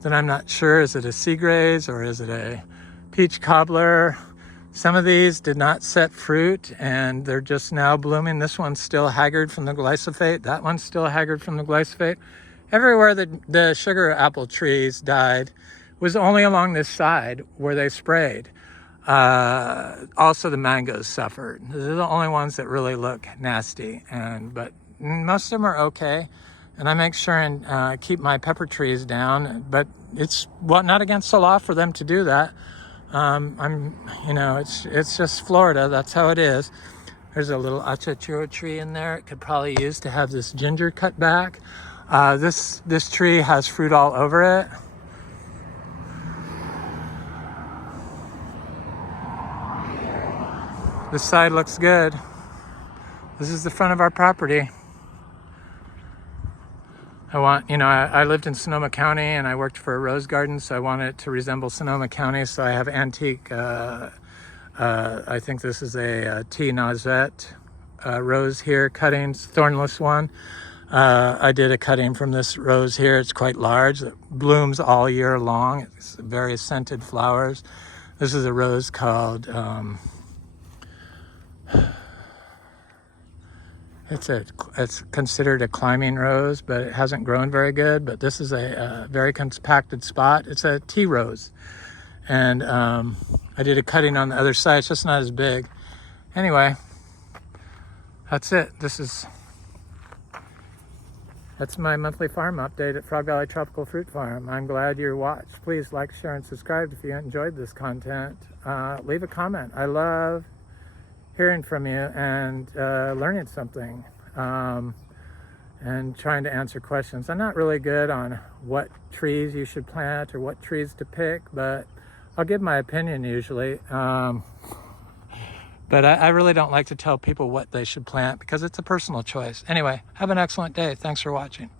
that I'm not sure. Is it a Seagraze or is it a peach cobbler? Some of these did not set fruit and they're just now blooming. This one's still haggard from the glyphosate. That one's still haggard from the glyphosate. Everywhere the sugar apple trees died was only along this side where they sprayed. Also the mangoes suffered. They're the only ones that really look nasty, but most of them are okay. And I make sure and keep my pepper trees down, but it's not against the law for them to do that. It's just Florida. That's how it is. There's a little Achachairu tree in there. It could probably use to have this ginger cut back. This tree has fruit all over it. This side looks good. This is the front of our property. I lived in Sonoma County and I worked for a rose garden, so I want it to resemble Sonoma County. So I have antique, I think this is a T. Noisette rose here, cuttings, thornless one. I did a cutting from this rose here. It's quite large. It blooms all year long. It's very scented flowers. This is a rose called, it's considered a climbing rose, but it hasn't grown very good. But this is a very compacted spot. It's a tea rose. And I did a cutting on the other side. It's just not as big. Anyway, that's it. This is That's my monthly farm update at Frog Valley Tropical Fruit Farm. I'm glad you watched. Please like, share, and subscribe if you enjoyed this content. Leave a comment. I love hearing from you and learning something and trying to answer questions. I'm not really good on what trees you should plant or what trees to pick, but I'll give my opinion usually. But I really don't like to tell people what they should plant because it's a personal choice. Anyway, have an excellent day. Thanks for watching.